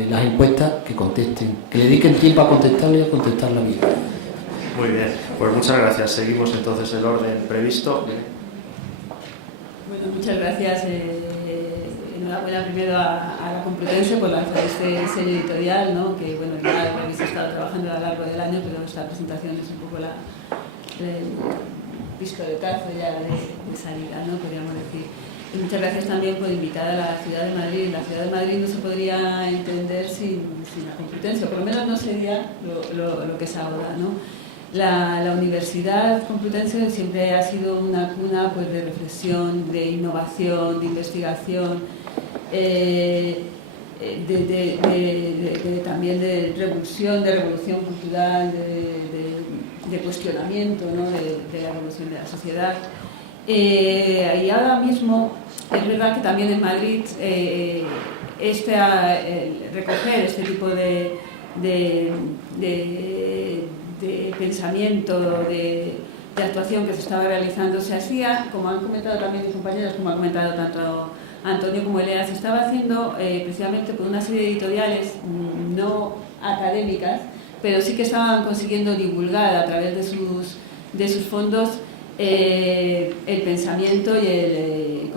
las encuestas, que contesten, que dediquen tiempo a contestarle y a contestarla bien. Muy bien, pues muchas gracias. Seguimos entonces el orden previsto. Bueno, muchas gracias. Enhorabuena primero a la Complutense por lanzar este sello editorial, ¿no? Que bueno, ya habéis estado trabajando a lo largo del año, pero esta presentación es un poco el pistoletazo ya de salida, ¿no? Podríamos decir. Y muchas gracias también por invitar a la Ciudad de Madrid. La Ciudad de Madrid no se podría entender sin la Complutense, o por lo menos no sería lo que es ahora, ¿no? La Universidad Complutense siempre ha sido una cuna pues, de reflexión, de innovación, de investigación, también de revolución cultural, de cuestionamiento, ¿no? de la evolución de la sociedad. Y ahora mismo es verdad que también en Madrid recoger este tipo de pensamiento, de actuación que se estaba realizando, se hacía, como han comentado también mis compañeros, como ha comentado tanto Antonio como Elena, se estaba haciendo precisamente por una serie de editoriales no académicas, pero sí que estaban consiguiendo divulgar a través de sus fondos el pensamiento y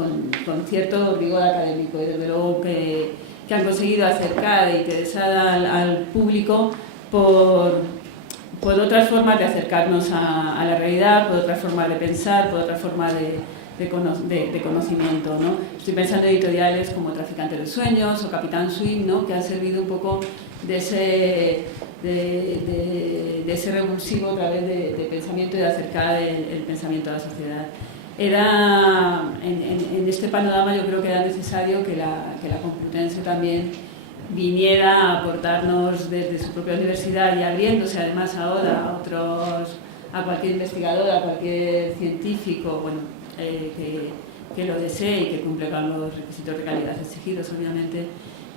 con cierto rigor académico, y desde luego que han conseguido acercar e interesar al público por otras formas de acercarnos a la realidad, por otras formas de pensar, por otras formas de conocimiento, ¿no? Estoy pensando en editoriales como Traficante de Sueños o Capitán Swing, ¿no? Que han servido un poco de ese revulsivo a través de pensamiento y de acercar el pensamiento a la sociedad. en este panorama yo creo que era necesario que la Complutense también viniera a aportarnos desde su propia universidad y abriéndose además ahora a cualquier investigador, a cualquier científico, bueno, que lo desee y que cumple con los requisitos de calidad exigidos, obviamente,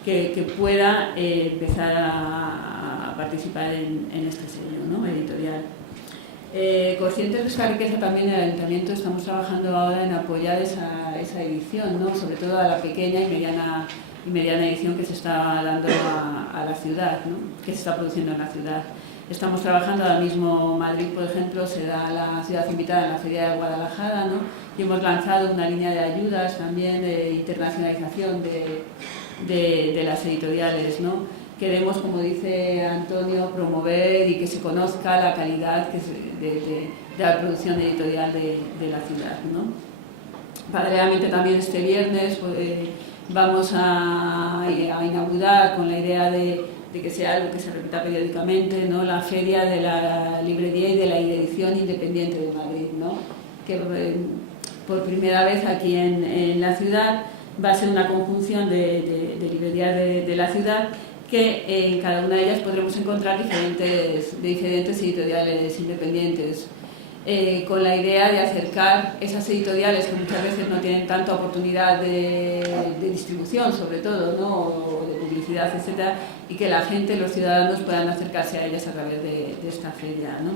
que pueda empezar a participar en este sello, ¿no?, editorial. Conscientes de esta riqueza también, el Ayuntamiento estamos trabajando ahora en apoyar esa edición, ¿no?, sobre todo a la pequeña y mediana edición que se está dando a la ciudad, ¿no?, que se está produciendo en la ciudad. Estamos trabajando ahora mismo, Madrid, por ejemplo, será la ciudad invitada en la Feria de Guadalajara, ¿no?, y hemos lanzado una línea de ayudas también de internacionalización de las editoriales, ¿no? Queremos, como dice Antonio, promover y que se conozca la calidad de la producción editorial de la ciudad, ¿no? Paralelamente también este viernes vamos a inaugurar, con la idea de que sea algo que se repita periódicamente, ¿no?, la Feria de la Librería y de la Edición Independiente de Madrid, ¿no?, que por primera vez aquí en la ciudad va a ser una conjunción de librerías de la ciudad, que en cada una de ellas podremos encontrar diferentes editoriales independientes, con la idea de acercar esas editoriales que muchas veces no tienen tanta oportunidad de distribución, sobre todo, ¿no?, o de publicidad, etcétera, y que la gente, los ciudadanos, puedan acercarse a ellas a través de esta feria, ¿no?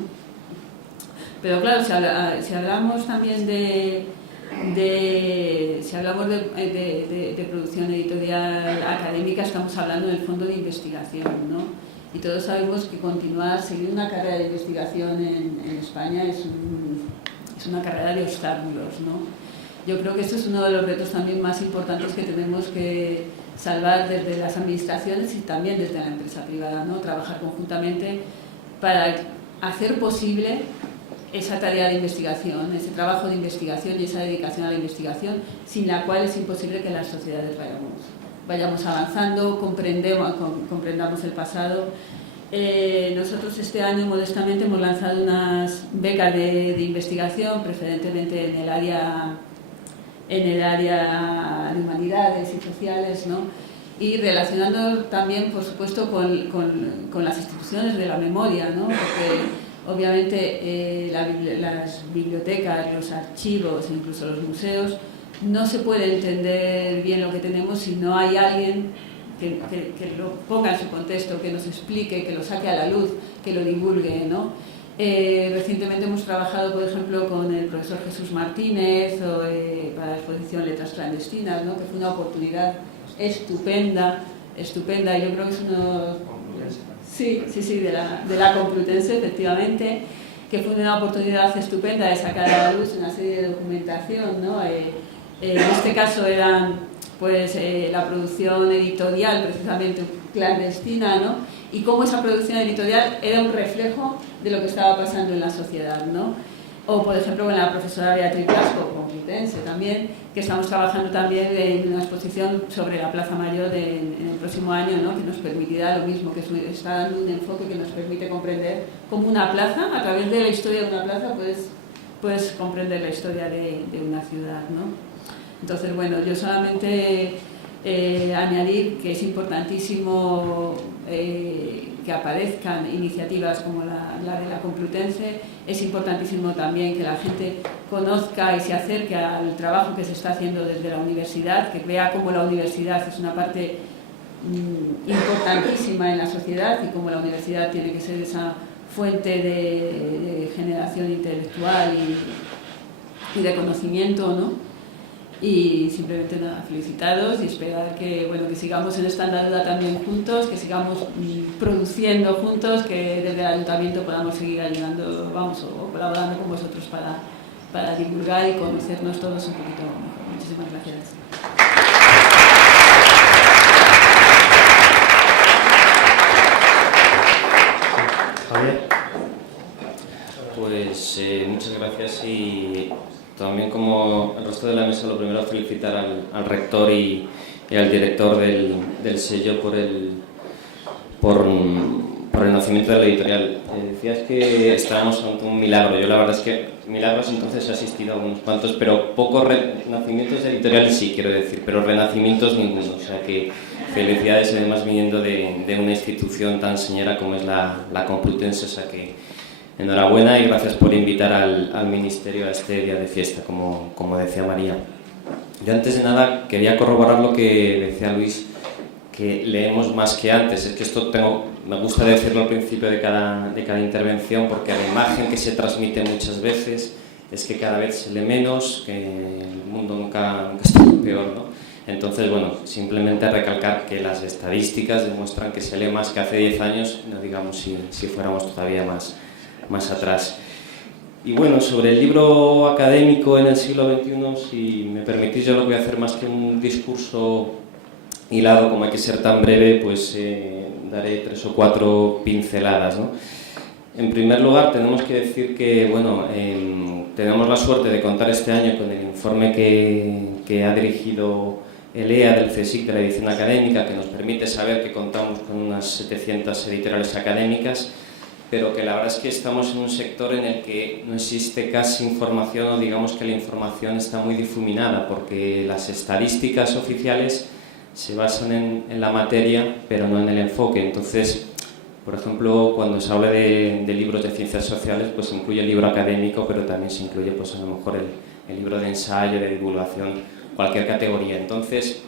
Pero claro, si hablamos también de producción editorial académica, estamos hablando del fondo de investigación, ¿no? Y todos sabemos que seguir una carrera de investigación en España es una carrera de obstáculos, ¿no? Yo creo que esto es uno de los retos también más importantes que tenemos que salvar desde las administraciones y también desde la empresa privada, ¿no? Trabajar conjuntamente para hacer posible esa tarea de investigación, ese trabajo de investigación y esa dedicación a la investigación, sin la cual es imposible que las sociedades vayamos avanzando, comprendamos el pasado. Nosotros este año, modestamente, hemos lanzado unas becas de investigación, preferentemente en el área de humanidades y sociales, ¿no?, y relacionando también, por supuesto, con las instituciones de la memoria, ¿no?, porque obviamente las bibliotecas, los archivos, incluso los museos, no se puede entender bien lo que tenemos si no hay alguien que lo ponga en su contexto, que nos explique, que lo saque a la luz, que lo divulgue, ¿no? Recientemente hemos trabajado, por ejemplo, con el profesor Jesús Martínez para la exposición Letras Clandestinas, ¿no?, que fue una oportunidad estupenda, y yo creo que es uno... Sí, de la Complutense, efectivamente, que fue una oportunidad estupenda de sacar a la luz una serie de documentación, ¿no? En este caso eran, pues, la producción editorial, precisamente clandestina, ¿no?, y cómo esa producción editorial era un reflejo de lo que estaba pasando en la sociedad, ¿no? O, por ejemplo, con la profesora Beatriz Blasco, complutense también, que estamos trabajando también en una exposición sobre la Plaza Mayor en el próximo año, ¿no?, que nos permitirá lo mismo, que está dando un enfoque que nos permite comprender cómo una plaza, a través de la historia de una plaza, puedes comprender la historia de una ciudad, ¿no? Entonces, bueno, yo solamente añadir que es importantísimo que aparezcan iniciativas como la de la Complutense. Es importantísimo también que la gente conozca y se acerque al trabajo que se está haciendo desde la universidad, que vea cómo la universidad es una parte importantísima en la sociedad y cómo la universidad tiene que ser esa fuente de generación intelectual y de conocimiento, ¿no? Y simplemente nada, felicitaros y esperar que sigamos en esta andadura también juntos, que sigamos produciendo juntos, que desde el Ayuntamiento podamos seguir ayudando, o colaborando con vosotros para divulgar y conocernos todos un poquito mejor. Muchísimas gracias. Javier. Pues muchas gracias y también, como el resto de la mesa, lo primero felicitar al rector y al director del sello por por el nacimiento de la editorial. Decías que estábamos ante un milagro. Yo la verdad es que milagros entonces he asistido a unos cuantos, pero pocos renacimientos editoriales sí, quiero decir, pero renacimientos ninguno. O sea que felicidades además viniendo de una institución tan señera como es la Complutense. O sea que enhorabuena y gracias por invitar al Ministerio a este día de fiesta, como decía María. Yo antes de nada quería corroborar lo que decía Luis, que leemos más que antes. Es que esto me gusta decirlo al principio de cada intervención, porque la imagen que se transmite muchas veces es que cada vez se lee menos, que el mundo nunca está peor, ¿no? Entonces, bueno, simplemente recalcar que las estadísticas demuestran que se lee más que hace 10 años, no digamos si fuéramos todavía más atrás. Y bueno, sobre el libro académico en el siglo XXI, si me permitís, yo lo voy a hacer más que un discurso hilado, como hay que ser tan breve, pues daré 3 o 4 pinceladas, ¿no? En primer lugar, tenemos que decir que, bueno, tenemos la suerte de contar este año con el informe que ha dirigido el EA del CSIC de la edición académica, que nos permite saber que contamos con unas 700 editoriales académicas, pero que la verdad es que estamos en un sector en el que no existe casi información, o digamos que la información está muy difuminada, porque las estadísticas oficiales se basan en la materia, pero no en el enfoque. Entonces, por ejemplo, cuando se habla de libros de ciencias sociales, pues se incluye el libro académico, pero también se incluye, pues a lo mejor el libro de ensayo, de divulgación, cualquier categoría. Entonces,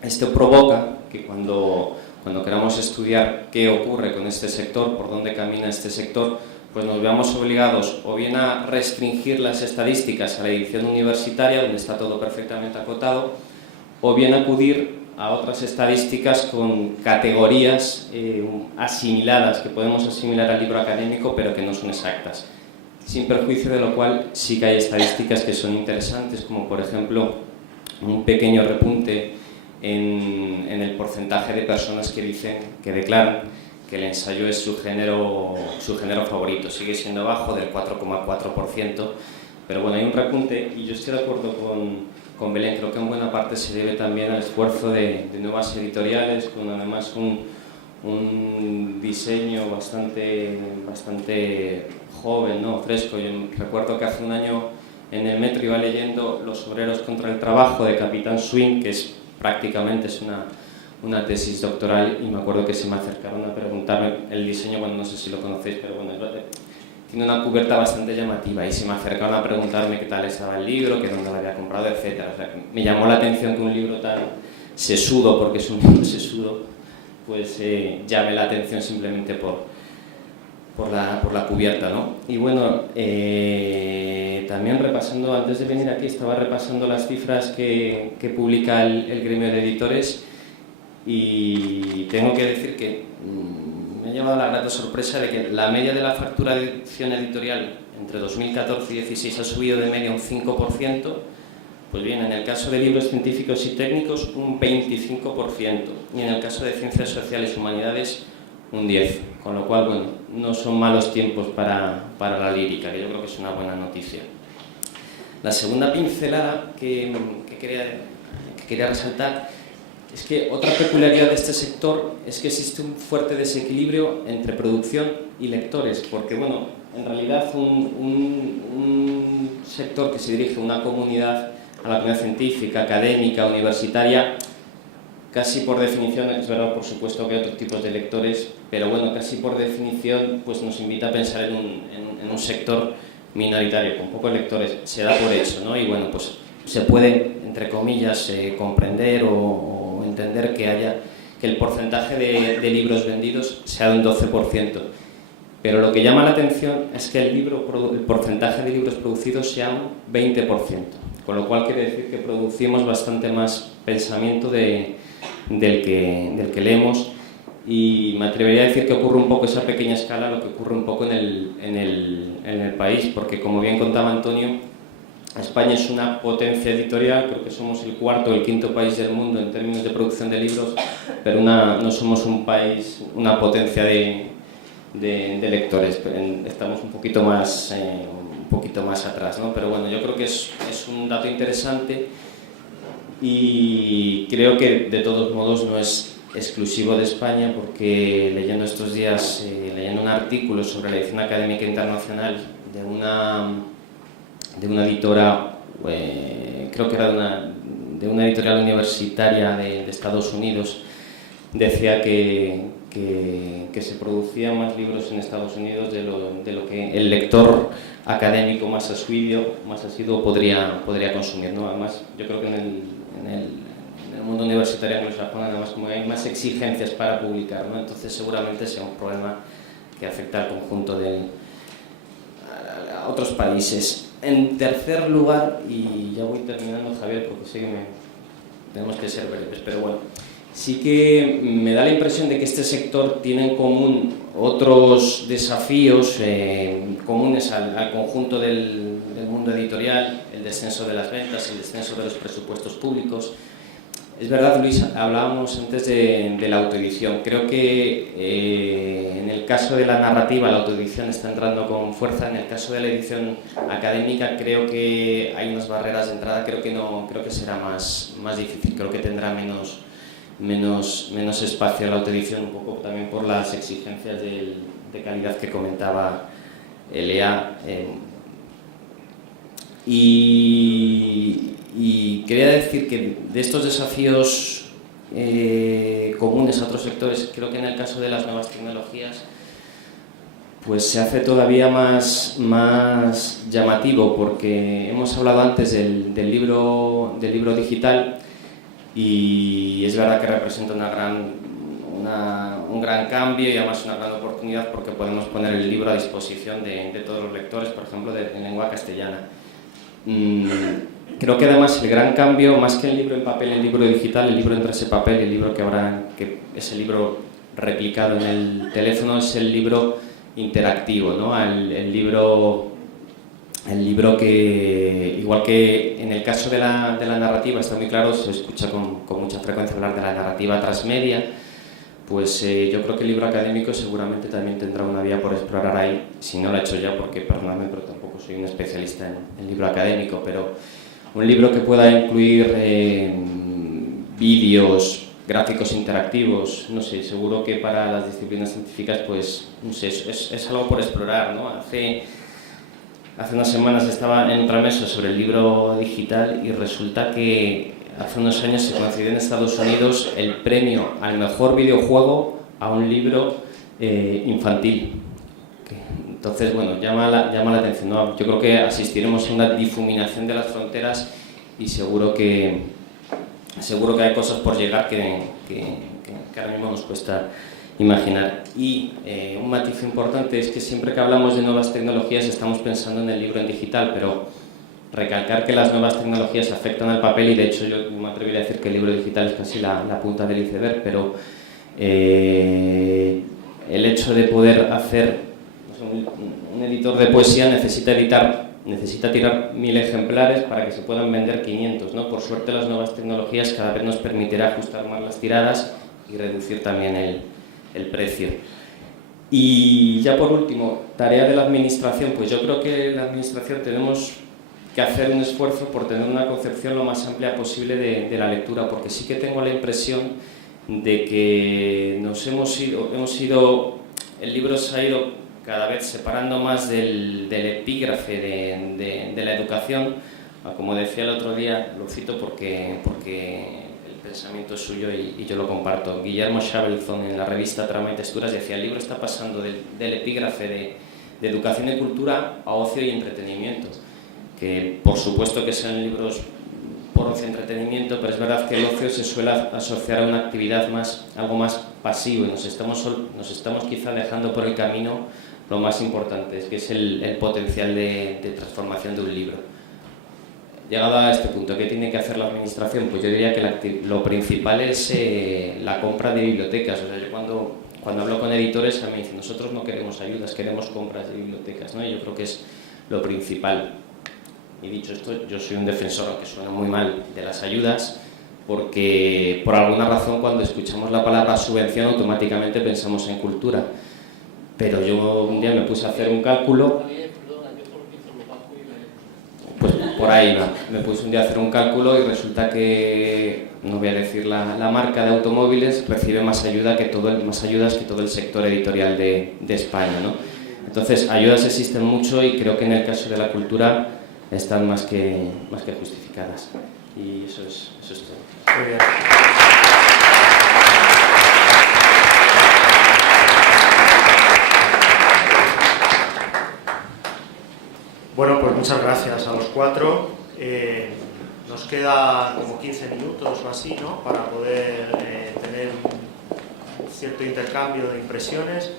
esto provoca que cuando queramos estudiar qué ocurre con este sector, por dónde camina este sector, pues nos veamos obligados o bien a restringir las estadísticas a la edición universitaria, donde está todo perfectamente acotado, o bien acudir a otras estadísticas con categorías asimiladas, que podemos asimilar al libro académico, pero que no son exactas. Sin perjuicio de lo cual, sí que hay estadísticas que son interesantes, como por ejemplo un pequeño repunte en el porcentaje de personas que dicen, que declaran que el ensayo es su género favorito. Sigue siendo bajo, del 4,4%, pero bueno, hay un repunte, y yo estoy de acuerdo con Belén. Creo que en buena parte se debe también al esfuerzo de nuevas editoriales, con además un diseño bastante joven, ¿no? Fresco. Yo recuerdo que hace un año en el metro iba leyendo Los obreros contra el trabajo, de Capitán Swing, que es prácticamente una tesis doctoral, y me acuerdo que se me acercaron a preguntarme el diseño. Bueno, no sé si lo conocéis, pero bueno, tiene una cubierta bastante llamativa, y se me acercaron a preguntarme qué tal estaba el libro, que dónde lo había comprado, etc. O sea, me llamó la atención que un libro tan sesudo, porque es un libro sesudo, pues llame la atención simplemente por la cubierta, ¿no? Y bueno, también repasando, antes de venir aquí, estaba repasando las cifras que publica el gremio de editores, y tengo que decir que me ha llevado la grata sorpresa de que la media de la factura de edición editorial entre 2014 y 2016 ha subido de media un 5%, pues bien, en el caso de libros científicos y técnicos un 25%, y en el caso de ciencias sociales y humanidades un 10%, con lo cual, bueno, no son malos tiempos para la lírica, que yo creo que es una buena noticia. La segunda pincelada que quería resaltar es que otra peculiaridad de este sector es que existe un fuerte desequilibrio entre producción y lectores, porque, bueno, en realidad un sector que se dirige a una comunidad, a la comunidad científica, académica, universitaria, casi por definición, es verdad, por supuesto que hay otros tipos de lectores, pero bueno, casi por definición, pues nos invita a pensar en un sector minoritario, con pocos lectores. Se da por hecho, ¿no? Y bueno, pues se puede, entre comillas, comprender o entender que el porcentaje de libros vendidos sea de un 12%. Pero lo que llama la atención es que el porcentaje de libros producidos sea un 20%, con lo cual quiere decir que producimos bastante más pensamiento del que leemos, y me atrevería a decir que ocurre un poco esa pequeña escala, lo que ocurre un poco en el país, porque como bien contaba Antonio, España es una potencia editorial, creo que somos el cuarto o el quinto país del mundo en términos de producción de libros, pero no somos un país, una potencia de lectores, estamos un poquito más atrás, ¿no? Pero bueno, yo creo que es un dato interesante, y creo que de todos modos no es exclusivo de España, porque leyendo estos días, leyendo un artículo sobre la edición académica internacional de una editora, creo que era de una editorial universitaria de Estados Unidos, decía que se producían más libros en Estados Unidos de lo que el lector académico más asiduo podría consumir, ¿no? Además, yo creo que en el mundo universitario anglosajón, además, como hay más exigencias para publicar, ¿no? Entonces seguramente sea un problema que afecta al conjunto a otros países. En tercer lugar, y ya voy terminando, Javier, porque sí tenemos que ser breves, pero bueno, sí que me da la impresión de que este sector tiene en común otros desafíos comunes al conjunto del mundo editorial, el descenso de las ventas, el descenso de los presupuestos públicos. Es verdad, Luis, hablábamos antes de la autoedición. Creo que en el caso de la narrativa la autoedición está entrando con fuerza. En el caso de la edición académica creo que hay unas barreras de entrada. Creo que será más difícil. Creo que tendrá menos espacio la autoedición, un poco también por las exigencias de calidad que comentaba Elea. Y quería decir que de estos desafíos comunes a otros sectores, creo que en el caso de las nuevas tecnologías pues se hace todavía más llamativo, porque hemos hablado antes del libro digital, y es verdad que representa un gran cambio y además una gran oportunidad, porque podemos poner el libro a disposición de todos los lectores, por ejemplo, en lengua castellana. Creo que además el gran cambio, más que el libro en papel, el libro digital, el libro entre ese papel y el libro que es el libro replicado en el teléfono, es el libro interactivo, ¿no? El libro que, igual que en el caso de la narrativa, está muy claro, se escucha con mucha frecuencia hablar de la narrativa transmedia, pues yo creo que el libro académico seguramente también tendrá una vía por explorar ahí, si no lo he hecho ya, porque perdóname, pero tampoco soy un especialista en libro académico, pero un libro que pueda incluir vídeos, gráficos interactivos, no sé, seguro que para las disciplinas científicas, pues, no sé, es algo por explorar, ¿no? Hace unas semanas estaba en otra mesa sobre el libro digital y resulta que hace unos años se concedió en Estados Unidos el premio al mejor videojuego a un libro infantil. Entonces, bueno, llama la atención, ¿no? Yo creo que asistiremos a una difuminación de las fronteras y seguro que hay cosas por llegar que ahora mismo nos cuesta imaginar. Y un matiz importante es que siempre que hablamos de nuevas tecnologías estamos pensando en el libro en digital, pero recalcar que las nuevas tecnologías afectan al papel, y de hecho yo me atrevería a decir que el libro digital es casi la punta del iceberg, pero el hecho de poder hacer un editor de poesía necesita tirar 1000 ejemplares para que se puedan vender 500, ¿no? Por suerte las nuevas tecnologías cada vez nos permitirá ajustar más las tiradas y reducir también el precio. Y ya por último, tarea de la administración, pues yo creo que la administración tenemos que hacer un esfuerzo por tener una concepción lo más amplia posible de la lectura, porque sí que tengo la impresión de que el libro se ha ido cada vez separando más del epígrafe de la educación. Como decía el otro día, lo cito porque el pensamiento es suyo y yo lo comparto. Guillermo Shavelson, en la revista Trama y Texturas, decía: el libro está pasando del epígrafe de educación y cultura a ocio y entretenimiento, que por supuesto que sean libros por ocio y entretenimiento, pero es verdad que el ocio se suele asociar a una actividad algo más pasivo, y nos estamos quizá dejando por el camino lo más importante, que es el potencial de transformación de un libro. Llegado a este punto, ¿qué tiene que hacer la administración? Pues yo diría que lo principal es la compra de bibliotecas. O sea, yo cuando hablo con editores, a mí me dicen: nosotros no queremos ayudas, queremos compras de bibliotecas, ¿no? Y yo creo que es lo principal. Y dicho esto, yo soy un defensor, aunque suena muy mal, de las ayudas, porque por alguna razón cuando escuchamos la palabra subvención automáticamente pensamos en cultura. Pero yo un día me puse a hacer un cálculo, por ahí va. Me puse un día a hacer un cálculo y resulta que, no voy a decir la marca de automóviles, recibe más ayudas que todo el sector editorial de España, ¿no? Entonces, ayudas existen mucho y creo que en el caso de la cultura están más que justificadas. Y eso es todo. Muy bien. Bueno, pues muchas gracias a los cuatro. Nos queda como 15 minutos o así, ¿no?, para poder tener un cierto intercambio de impresiones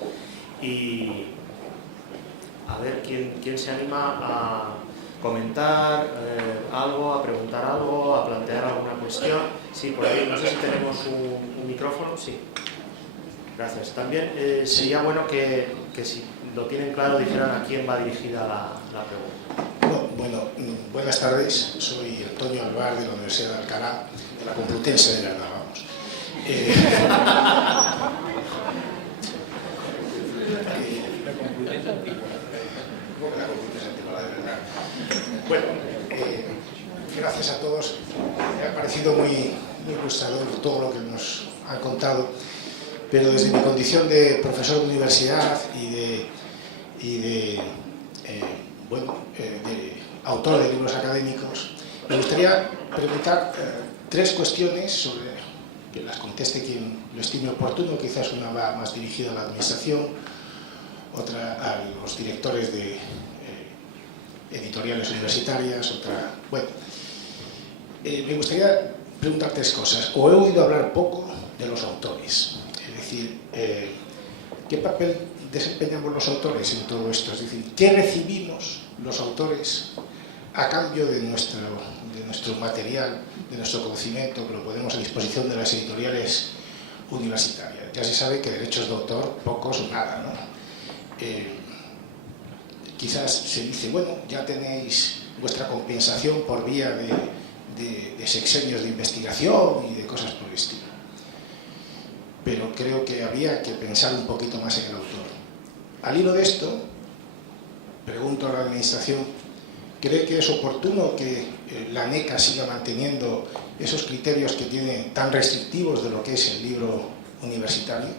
y a ver quién se anima a comentar algo, a preguntar algo, a plantear alguna cuestión. Sí, por ahí, no sé si tenemos un micrófono. Sí. Gracias. También sería bueno que si lo tienen claro dijeran a quién va dirigida la pregunta. Bueno, buenas tardes. Soy Antonio Alvar de la Universidad de Alcalá, de la Complutense de verdad, vamos. Bueno, gracias a todos. Me ha parecido muy ilustrador todo lo que nos han contado, pero desde mi condición de profesor de universidad y de autor de libros académicos, me gustaría preguntar tres cuestiones sobre que las conteste quien lo estime oportuno. Quizás una va más dirigida a la administración, otra a los directores de editoriales universitarias, otra... Bueno, me gustaría preguntar tres cosas. O he oído hablar poco de los autores, es decir, ¿qué papel desempeñamos los autores en todo esto? Es decir, ¿qué recibimos los autores a cambio de nuestro material, de nuestro conocimiento, que lo ponemos a disposición de las editoriales universitarias? Ya se sabe que derechos de autor, pocos o nada, ¿no? Quizás se dice, bueno, ya tenéis vuestra compensación por vía de sexenios de investigación y de cosas por el estilo. Pero creo que habría que pensar un poquito más en el autor. Al hilo de esto, pregunto a la administración, ¿cree que es oportuno que la ANECA siga manteniendo esos criterios que tiene tan restrictivos de lo que es el libro universitario,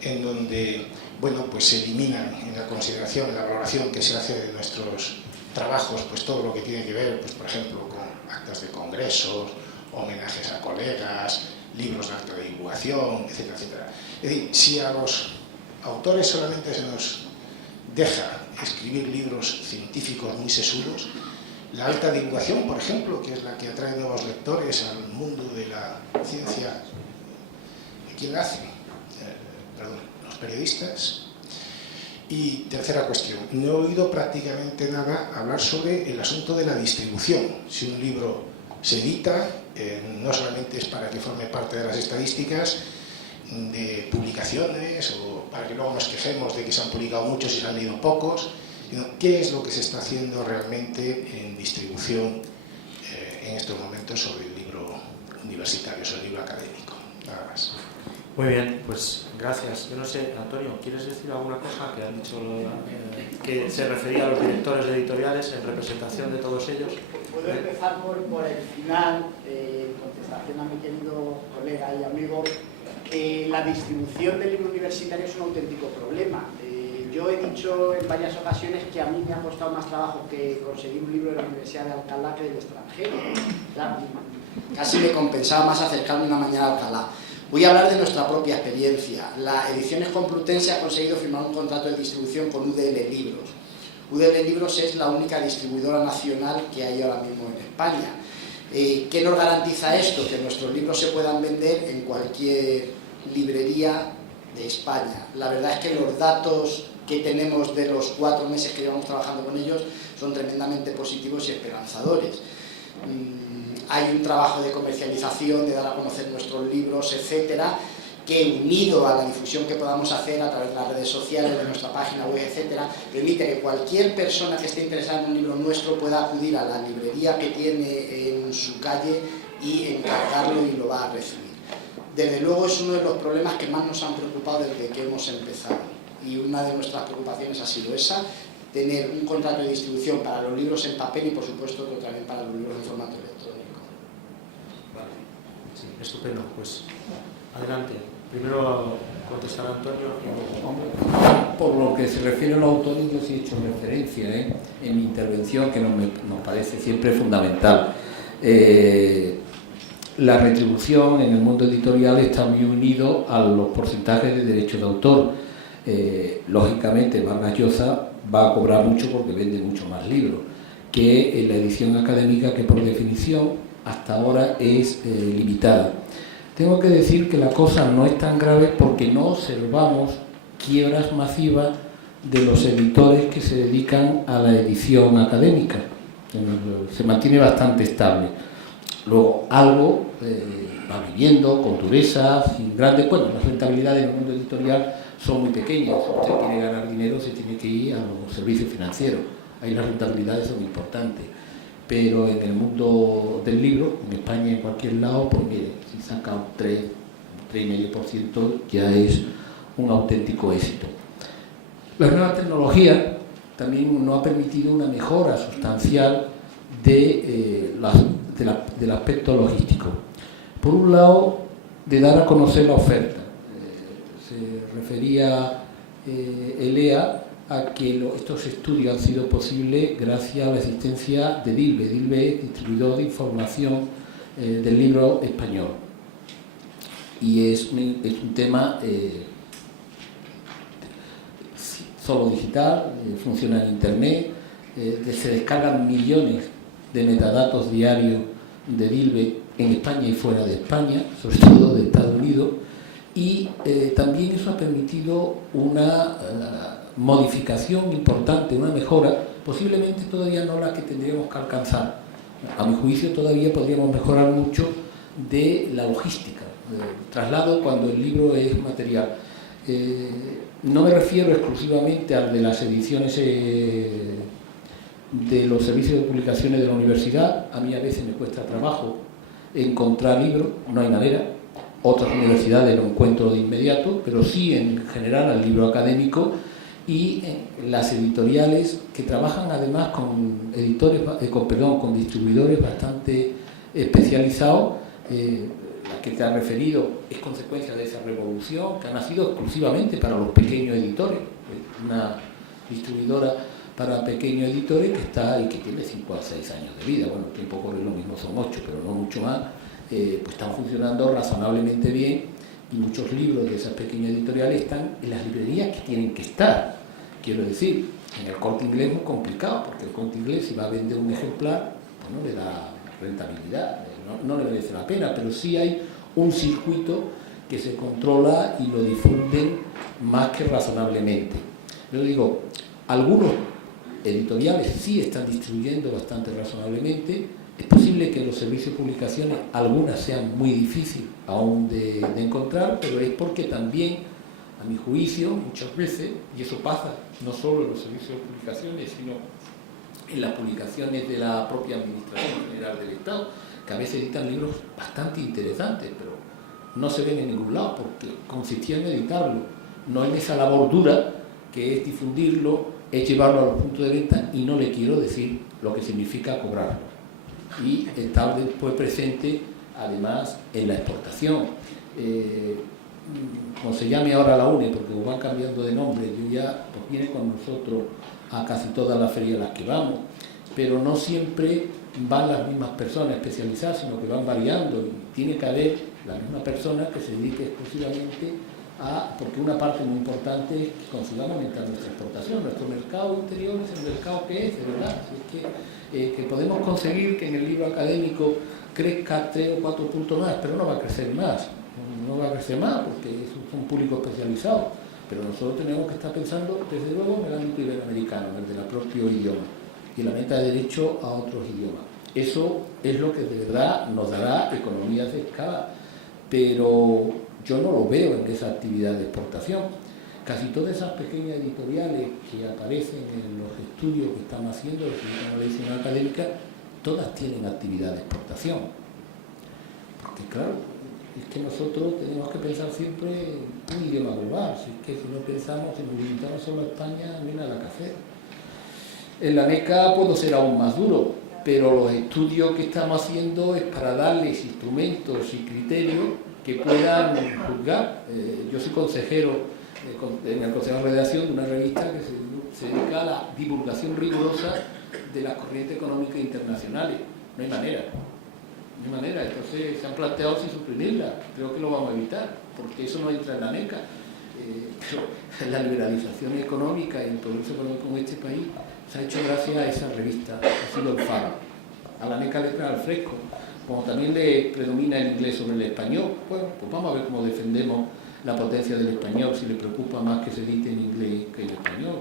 en donde, bueno, pues se eliminan en la consideración, en la valoración que se hace de nuestros trabajos, pues todo lo que tiene que ver, pues por ejemplo, con actas de congresos, homenajes a colegas, libros de acta de divulgación, etcétera, etcétera? Es decir, si a los autores solamente se nos deja escribir libros científicos muy sesudos, la alta divulgación, por ejemplo, que es la que atrae nuevos lectores al mundo de la ciencia, ¿quién la hace? Los periodistas. Y tercera cuestión, no he oído prácticamente nada hablar sobre el asunto de la distribución. Si un libro se edita, no solamente es para que forme parte de las estadísticas de publicaciones o para que luego nos quejemos de que se han publicado muchos y se han leído pocos, sino qué es lo que se está haciendo realmente en distribución en estos momentos sobre el libro universitario, sobre el libro académico. Nada más. Muy bien, pues gracias. Yo no sé, Antonio, ¿quieres decir alguna cosa que han dicho que se refería a los directores de editoriales en representación de todos ellos? Puedo empezar por el final, contestación a mi querido colega y amigo. La distribución del libro universitario es un auténtico problema. Yo he dicho en varias ocasiones que a mí me ha costado más trabajo que conseguir un libro de la Universidad de Alcalá que del extranjero. Claro, casi me compensaba más acercarme una mañana a Alcalá. Voy a hablar de nuestra propia experiencia. La Ediciones Complutense ha conseguido firmar un contrato de distribución con UDL Libros. UDL Libros es la única distribuidora nacional que hay ahora mismo en España. ¿Qué nos garantiza esto? Que nuestros libros se puedan vender en cualquier librería de España. La verdad es que los datos que tenemos de los 4 meses que llevamos trabajando con ellos son tremendamente positivos y esperanzadores. Hay un trabajo de comercialización, de dar a conocer nuestros libros, etcétera, que unido a la difusión que podamos hacer a través de las redes sociales, de nuestra página web, etcétera, permite que cualquier persona que esté interesada en un libro nuestro pueda acudir a la librería que tiene en su calle y encargarlo y lo va a recibir. Desde luego es uno de los problemas que más nos han preocupado desde que hemos empezado y una de nuestras preocupaciones ha sido esa, tener un contrato de distribución para los libros en papel y, por supuesto, también para los libros en formato electrónico. Vale, sí, estupendo. Pues adelante. Primero contestará Antonio. Por lo que se refiere a los autores, yo sí he hecho referencia en mi intervención, que nos parece siempre fundamental. La retribución en el mundo editorial está muy unido a los porcentajes de derechos de autor. Lógicamente, Vargas Llosa va a cobrar mucho porque vende mucho más libros que en la edición académica, que por definición hasta ahora es limitada. Tengo que decir que la cosa no es tan grave porque no observamos quiebras masivas de los editores que se dedican a la edición académica. Se mantiene bastante estable. Luego, algo va viviendo con dureza, sin grandes... Bueno, las rentabilidades en el mundo editorial son muy pequeñas. Si usted quiere ganar dinero, se tiene que ir a los servicios financieros. Ahí las rentabilidades son importantes. Pero en el mundo del libro, en España, en cualquier lado, pues mire, si saca un 3,5% ya es un auténtico éxito. La nueva tecnología también nos ha permitido una mejora sustancial del aspecto logístico. Por un lado, de dar a conocer la oferta. Se refería Elea a que estos estudios han sido posibles gracias a la existencia de DILBE. DILBE es distribuidor de información del libro español. Y es un tema solo digital, funciona en Internet, se descargan millones de metadatos diarios de DILBE en España y fuera de España, sobre todo de Estados Unidos, y también eso ha permitido una modificación importante, una mejora, posiblemente todavía no la que tendríamos que alcanzar. A mi juicio todavía podríamos mejorar mucho de la logística, del traslado cuando el libro es material. No me refiero exclusivamente al de las ediciones de los servicios de publicaciones de la universidad. A mí a veces me cuesta trabajo encontrar libros, no hay manera. Otras universidades lo encuentro de inmediato, pero sí en general al libro académico y las editoriales que trabajan además con editores, con distribuidores bastante especializados. La que te ha referido es consecuencia de esa revolución que ha nacido exclusivamente para los pequeños editores. Una distribuidora para pequeños editores que está y que tiene 5 a 6 años de vida. Bueno, el tiempo corre lo mismo, son 8, pero no mucho más. Pues están funcionando razonablemente bien y muchos libros de esas pequeñas editoriales están en las librerías que tienen que estar. Quiero decir, en el Corte Inglés es muy complicado, porque el Corte Inglés, si va a vender un ejemplar, pues no le da rentabilidad, no le merece la pena, pero sí hay un circuito que se controla y lo difunden más que razonablemente. Yo digo, algunos editoriales sí están distribuyendo bastante razonablemente. Es posible que en los servicios de publicaciones algunas sean muy difíciles aún de encontrar, pero es porque también, a mi juicio, muchas veces, y eso pasa no solo en los servicios de publicaciones, sino en las publicaciones de la propia Administración General del Estado, que a veces editan libros bastante interesantes, pero no se ven en ningún lado, porque consistía en editarlo, no en esa labor dura que es difundirlo, es llevarlo a los puntos de venta, y no le quiero decir lo que significa cobrarlo. Y estar después presente, además, en la exportación. Como se llame ahora la UNE, porque van cambiando de nombre, yo ya pues viene con nosotros a casi todas las ferias a las que vamos, pero no siempre van las mismas personas especializadas, sino que van variando, y tiene que haber la misma persona que se dedique exclusivamente a, porque una parte muy importante es que consigamos aumentar nuestra exportación. Nuestro mercado interior es el mercado que es, de verdad. Es que podemos conseguir que en el libro académico crezca 3 o 4 puntos más, pero no va a crecer más. No va a crecer más porque es un público especializado. Pero nosotros tenemos que estar pensando, desde luego, en el ámbito iberoamericano, en el del propio idioma, y la meta de derecho a otros idiomas. Eso es lo que de verdad nos dará economías de escala, pero yo no lo veo en esa actividad de exportación. Casi todas esas pequeñas editoriales que aparecen en los estudios que estamos haciendo, la edición académica, todas tienen actividad de exportación. Porque claro, es que nosotros tenemos que pensar siempre en un idioma global. Si es que si no pensamos, si nos limitamos solo a España, no hay nada que hacer. En la ANECA puedo ser aún más duro, pero los estudios que estamos haciendo es para darles instrumentos y criterios que puedan juzgar. Yo soy consejero en el Consejo de Redacción de una revista que se dedica a la divulgación rigurosa de las corrientes económicas internacionales. No hay manera. No hay manera. Entonces se han planteado si suprimirla. Creo que lo vamos a evitar, porque eso no entra en la ANECA. Pero la liberalización económica y el progreso económico en este país se ha hecho gracias a esa revista, ha sido el faro. A la ANECA le trae al fresco. Como también le predomina el inglés sobre el español, bueno, pues vamos a ver cómo defendemos la potencia del español, si le preocupa más que se edite en inglés que en español.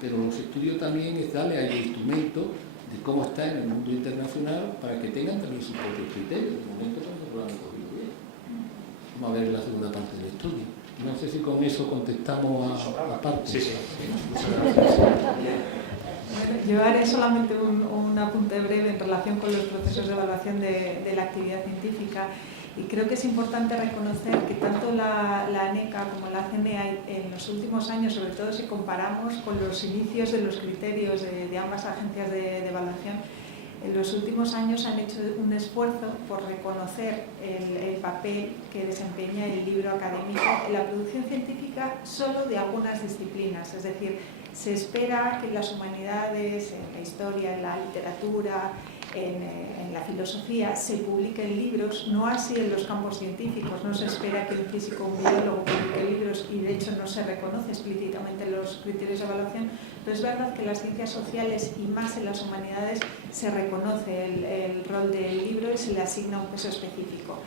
Pero los estudios también es darle a ellos instrumentos de cómo está en el mundo internacional para que tengan también sus propios criterios. De momento no lo han cogido bien. Vamos a ver la segunda parte del estudio. No sé si con eso contestamos a la parte. Sí, sí. Muchas gracias. Yo haré solamente un apunte breve en relación con los procesos de evaluación de la actividad científica, y creo que es importante reconocer que tanto la ANECA como la CNEA en los últimos años, sobre todo si comparamos con los inicios de los criterios de ambas agencias de evaluación, en los últimos años han hecho un esfuerzo por reconocer el papel que desempeña el libro académico en la producción científica solo de algunas disciplinas. Es decir, se espera que en las humanidades, en la historia, en la literatura, en la filosofía, se publiquen libros, no así en los campos científicos. No se espera que un físico o un biólogo publique libros, y de hecho no se reconoce explícitamente los criterios de evaluación, pero es verdad que en las ciencias sociales y más en las humanidades se reconoce el rol del libro y se le asigna un peso específico.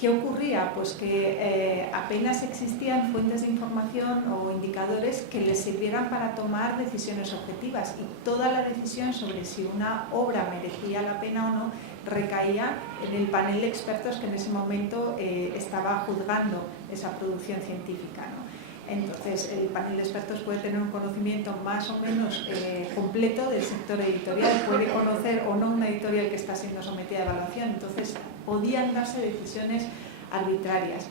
¿Qué ocurría? Pues que apenas existían fuentes de información o indicadores que les sirvieran para tomar decisiones objetivas, y toda la decisión sobre si una obra merecía la pena o no recaía en el panel de expertos que en ese momento estaba juzgando esa producción científica, ¿no? Entonces, el panel de expertos puede tener un conocimiento más o menos completo del sector editorial, puede conocer o no una editorial que está siendo sometida a evaluación. Entonces, podían darse decisiones arbitrarias.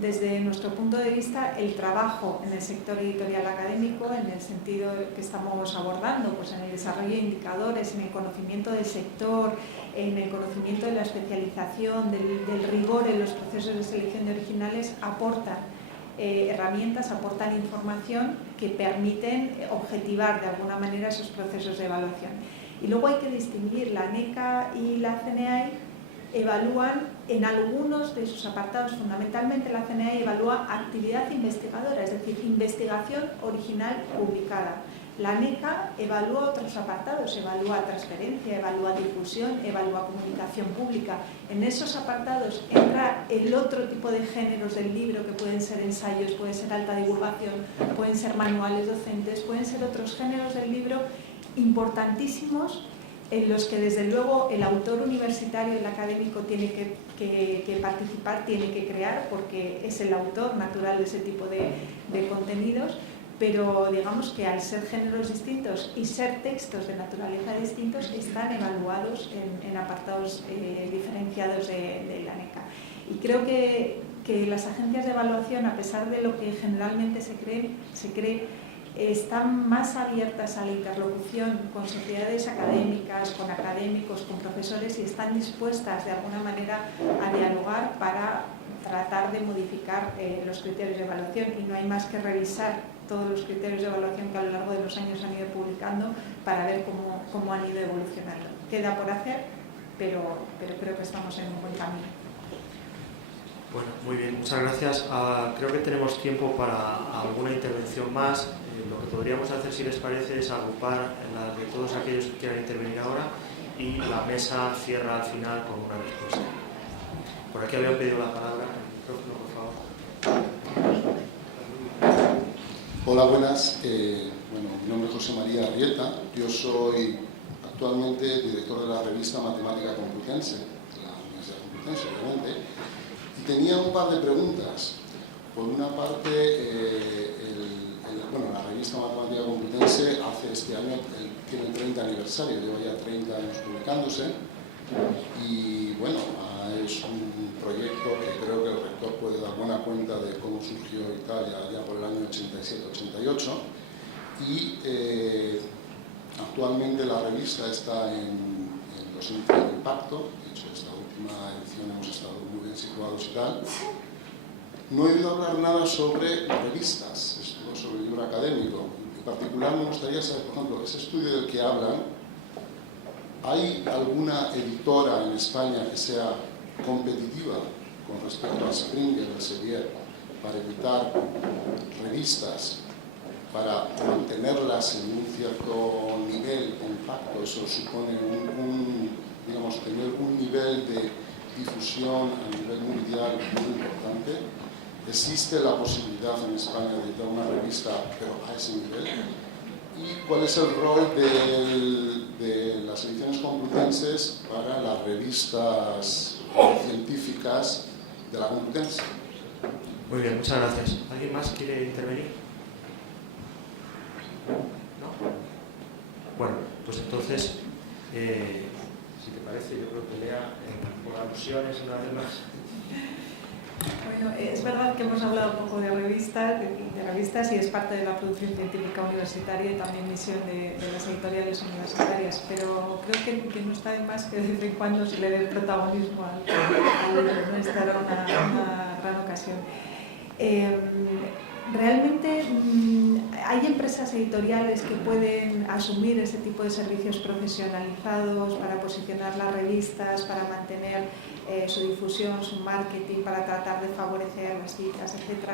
Desde nuestro punto de vista, el trabajo en el sector editorial académico, en el sentido que estamos abordando, pues en el desarrollo de indicadores, en el conocimiento del sector, en el conocimiento de la especialización, del rigor en los procesos de selección de originales, aportan herramientas, aportan información que permiten objetivar de alguna manera esos procesos de evaluación. Y luego hay que distinguir: la ANECA y la CNEA evalúan en algunos de sus apartados, fundamentalmente la CNEA evalúa actividad investigadora, es decir, investigación original publicada. La ANECA evalúa otros apartados, evalúa transferencia, evalúa difusión, evalúa comunicación pública. En esos apartados entra el otro tipo de géneros del libro, que pueden ser ensayos, puede ser alta divulgación, pueden ser manuales docentes, pueden ser otros géneros del libro importantísimos, en los que desde luego el autor universitario, el académico, tiene que participar, tiene que crear, porque es el autor natural de ese tipo de contenidos. Pero digamos que al ser géneros distintos y ser textos de naturaleza distintos, están evaluados en apartados diferenciados de la ANECA. Y creo que las agencias de evaluación, a pesar de lo que generalmente se cree, están más abiertas a la interlocución con sociedades académicas, con académicos, con profesores, y están dispuestas de alguna manera a dialogar para tratar de modificar los criterios de evaluación. Y no hay más que revisar todos los criterios de evaluación que a lo largo de los años han ido publicando para ver cómo han ido evolucionando. Queda por hacer, pero creo que estamos en un buen camino. Bueno, muy bien, muchas gracias. Creo que tenemos tiempo para alguna intervención más. Lo que podríamos hacer, si les parece, es agrupar las de todos aquellos que quieran intervenir ahora, y la mesa cierra al final con una respuesta. Por aquí habían pedido la palabra. El micrófono, por favor. Hola, buenas. Mi nombre es José María Arrieta. Yo soy actualmente director de la revista Matemática Complutense, de la Universidad Complutense, obviamente, y tenía un par de preguntas. Por una parte, la revista Matemática Complutense hace este año, tiene el 30 aniversario, lleva ya 30 años publicándose, y bueno, es un proyecto que creo que el rector puede dar buena cuenta de cómo surgió Italia ya por el año 87-88, y Actualmente la revista está en los índices de impacto. De hecho, esta última edición hemos estado muy bien situados y tal. No he oído hablar nada sobre revistas, sobre el libro académico. En particular me gustaría saber, por ejemplo, ese estudio del que hablan, ¿hay alguna editora en España que sea competitiva con respecto a Springer o Elsevier para editar revistas, para mantenerlas en un cierto nivel de impacto? Eso supone digamos, tener un nivel de difusión a nivel mundial muy importante. ¿Existe la posibilidad en España de editar una revista, pero a ese nivel? ¿Y cuál es el rol de las ediciones complutenses para las revistas científicas de la Complutense? Muy bien, muchas gracias. ¿Alguien más quiere intervenir? ¿No? Bueno, pues entonces, si te parece, yo creo que lea por alusiones una vez más. Bueno, es verdad que hemos hablado un poco de revistas y es parte de la producción científica universitaria y también misión de las editoriales universitarias, pero creo que no está de más que de vez en cuando se le dé protagonismo al libro, ¿no? Esta era una gran ocasión. Realmente hay empresas editoriales que pueden asumir ese tipo de servicios profesionalizados para posicionar las revistas, para mantener su difusión, su marketing, para tratar de favorecer las citas, etc.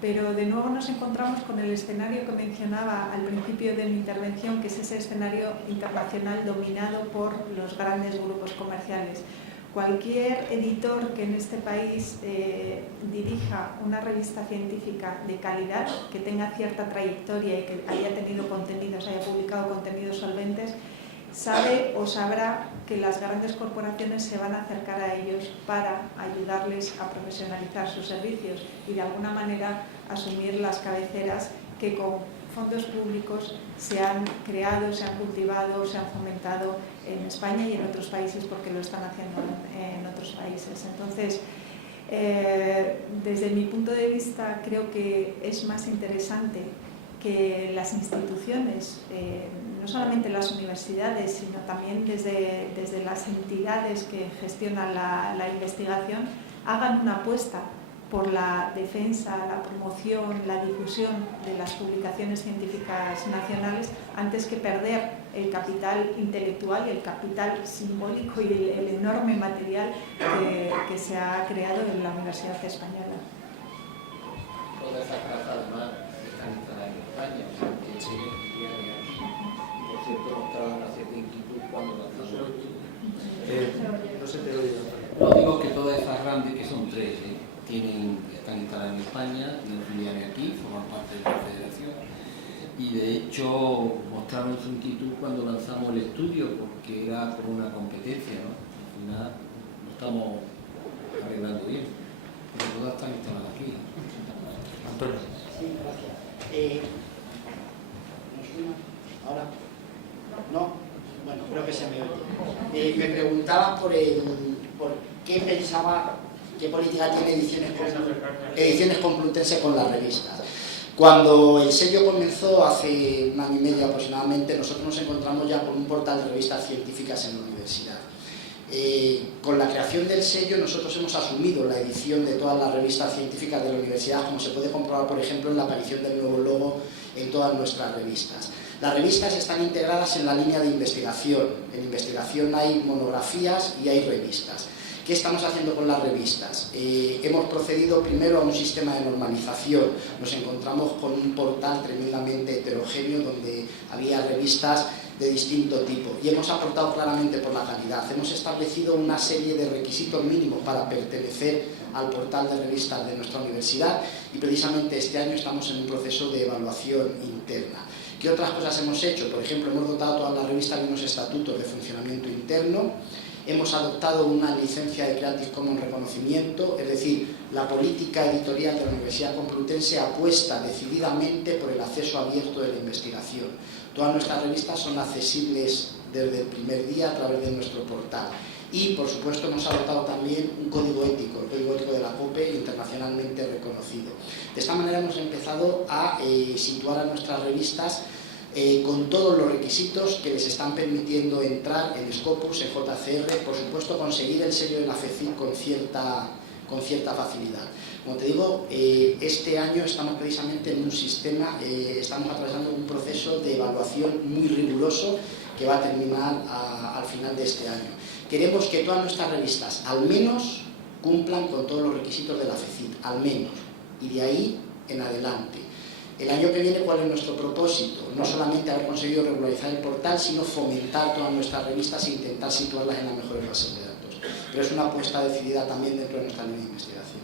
Pero de nuevo nos encontramos con el escenario que mencionaba al principio de mi intervención, que es ese escenario internacional dominado por los grandes grupos comerciales. Cualquier editor que en este país dirija una revista científica de calidad, que tenga cierta trayectoria y que haya tenido contenidos, haya publicado contenidos solventes, sabe o sabrá que las grandes corporaciones se van a acercar a ellos para ayudarles a profesionalizar sus servicios y de alguna manera asumir las cabeceras que con fondos públicos se han creado, se han cultivado, se han fomentado en España y en otros países, porque lo están haciendo en otros países. Entonces, desde mi punto de vista, creo que es más interesante que las instituciones, no solamente las universidades, sino también desde las entidades que gestionan la investigación, hagan una apuesta por la defensa, la promoción, la difusión de las publicaciones científicas nacionales, antes que perder el capital intelectual y el capital simbólico y el enorme material que se ha creado en la Universidad Española. Todas esas plazas, además, están instaladas en España, o sea, que siguen aquí. Y por cierto, mostraban una cierta inquietud cuando lanzamos. No se te oye. No, digo que todas esas grandes, que son tres, están instaladas en España, tienen filiales aquí, forman parte de la federación, y de hecho mostraron su inquietud cuando lanzamos el estudio, porque era como una competencia, ¿no? Al final lo estamos arreglando bien, pero todas están instaladas aquí. Antonio. Sí, gracias. ¿Ahora? ¿No? Bueno, creo que se me oye. Me preguntaba por qué pensaba, qué política tiene Ediciones Complutense con las revistas. Cuando el sello comenzó hace un año y medio aproximadamente, nosotros nos encontramos ya con un portal de revistas científicas en la universidad. Con la creación del sello nosotros hemos asumido la edición de todas las revistas científicas de la universidad, como se puede comprobar, por ejemplo, en la aparición del nuevo logo en todas nuestras revistas. Las revistas están integradas en la línea de investigación. En investigación hay monografías y hay revistas. ¿Qué estamos haciendo con las revistas? Hemos procedido primero a un sistema de normalización. Nos encontramos con un portal tremendamente heterogéneo donde había revistas de distinto tipo y hemos aportado claramente por la calidad. Hemos establecido una serie de requisitos mínimos para pertenecer al portal de revistas de nuestra universidad y precisamente este año estamos en un proceso de evaluación interna. ¿Qué otras cosas hemos hecho? Por ejemplo, hemos dotado todas las revistas de unos estatutos de funcionamiento interno. Hemos adoptado una licencia de Creative Commons reconocimiento, es decir, la política editorial de la Universidad Complutense apuesta decididamente por el acceso abierto de la investigación. Todas nuestras revistas son accesibles desde el primer día a través de nuestro portal. Y, por supuesto, hemos adoptado también un código ético, el código ético de la COPE, internacionalmente reconocido. De esta manera hemos empezado a situar a nuestras revistas con todos los requisitos que les están permitiendo entrar en Scopus, en JCR, por supuesto conseguir el sello de la FECIP con cierta facilidad. Como te digo, este año estamos precisamente en un sistema, estamos atravesando un proceso de evaluación muy riguroso que va a terminar al final de este año. Queremos que todas nuestras revistas, al menos, cumplan con todos los requisitos de la FECIP, al menos, y de ahí en adelante. El año que viene, ¿cuál es nuestro propósito? No solamente haber conseguido regularizar el portal, sino fomentar todas nuestras revistas e intentar situarlas en las mejores bases de datos. Pero es una apuesta decidida también dentro de nuestra línea de investigación.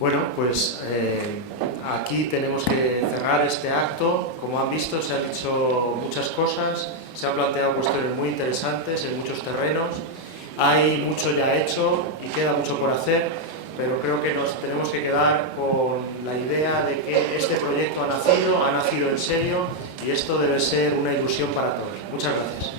Bueno, pues aquí tenemos que cerrar este acto. Como han visto, se han dicho muchas cosas, se han planteado cuestiones muy interesantes en muchos terrenos. Hay mucho ya hecho y queda mucho por hacer, pero creo que nos tenemos que quedar con la idea de que este proyecto ha nacido en serio y esto debe ser una ilusión para todos. Muchas gracias.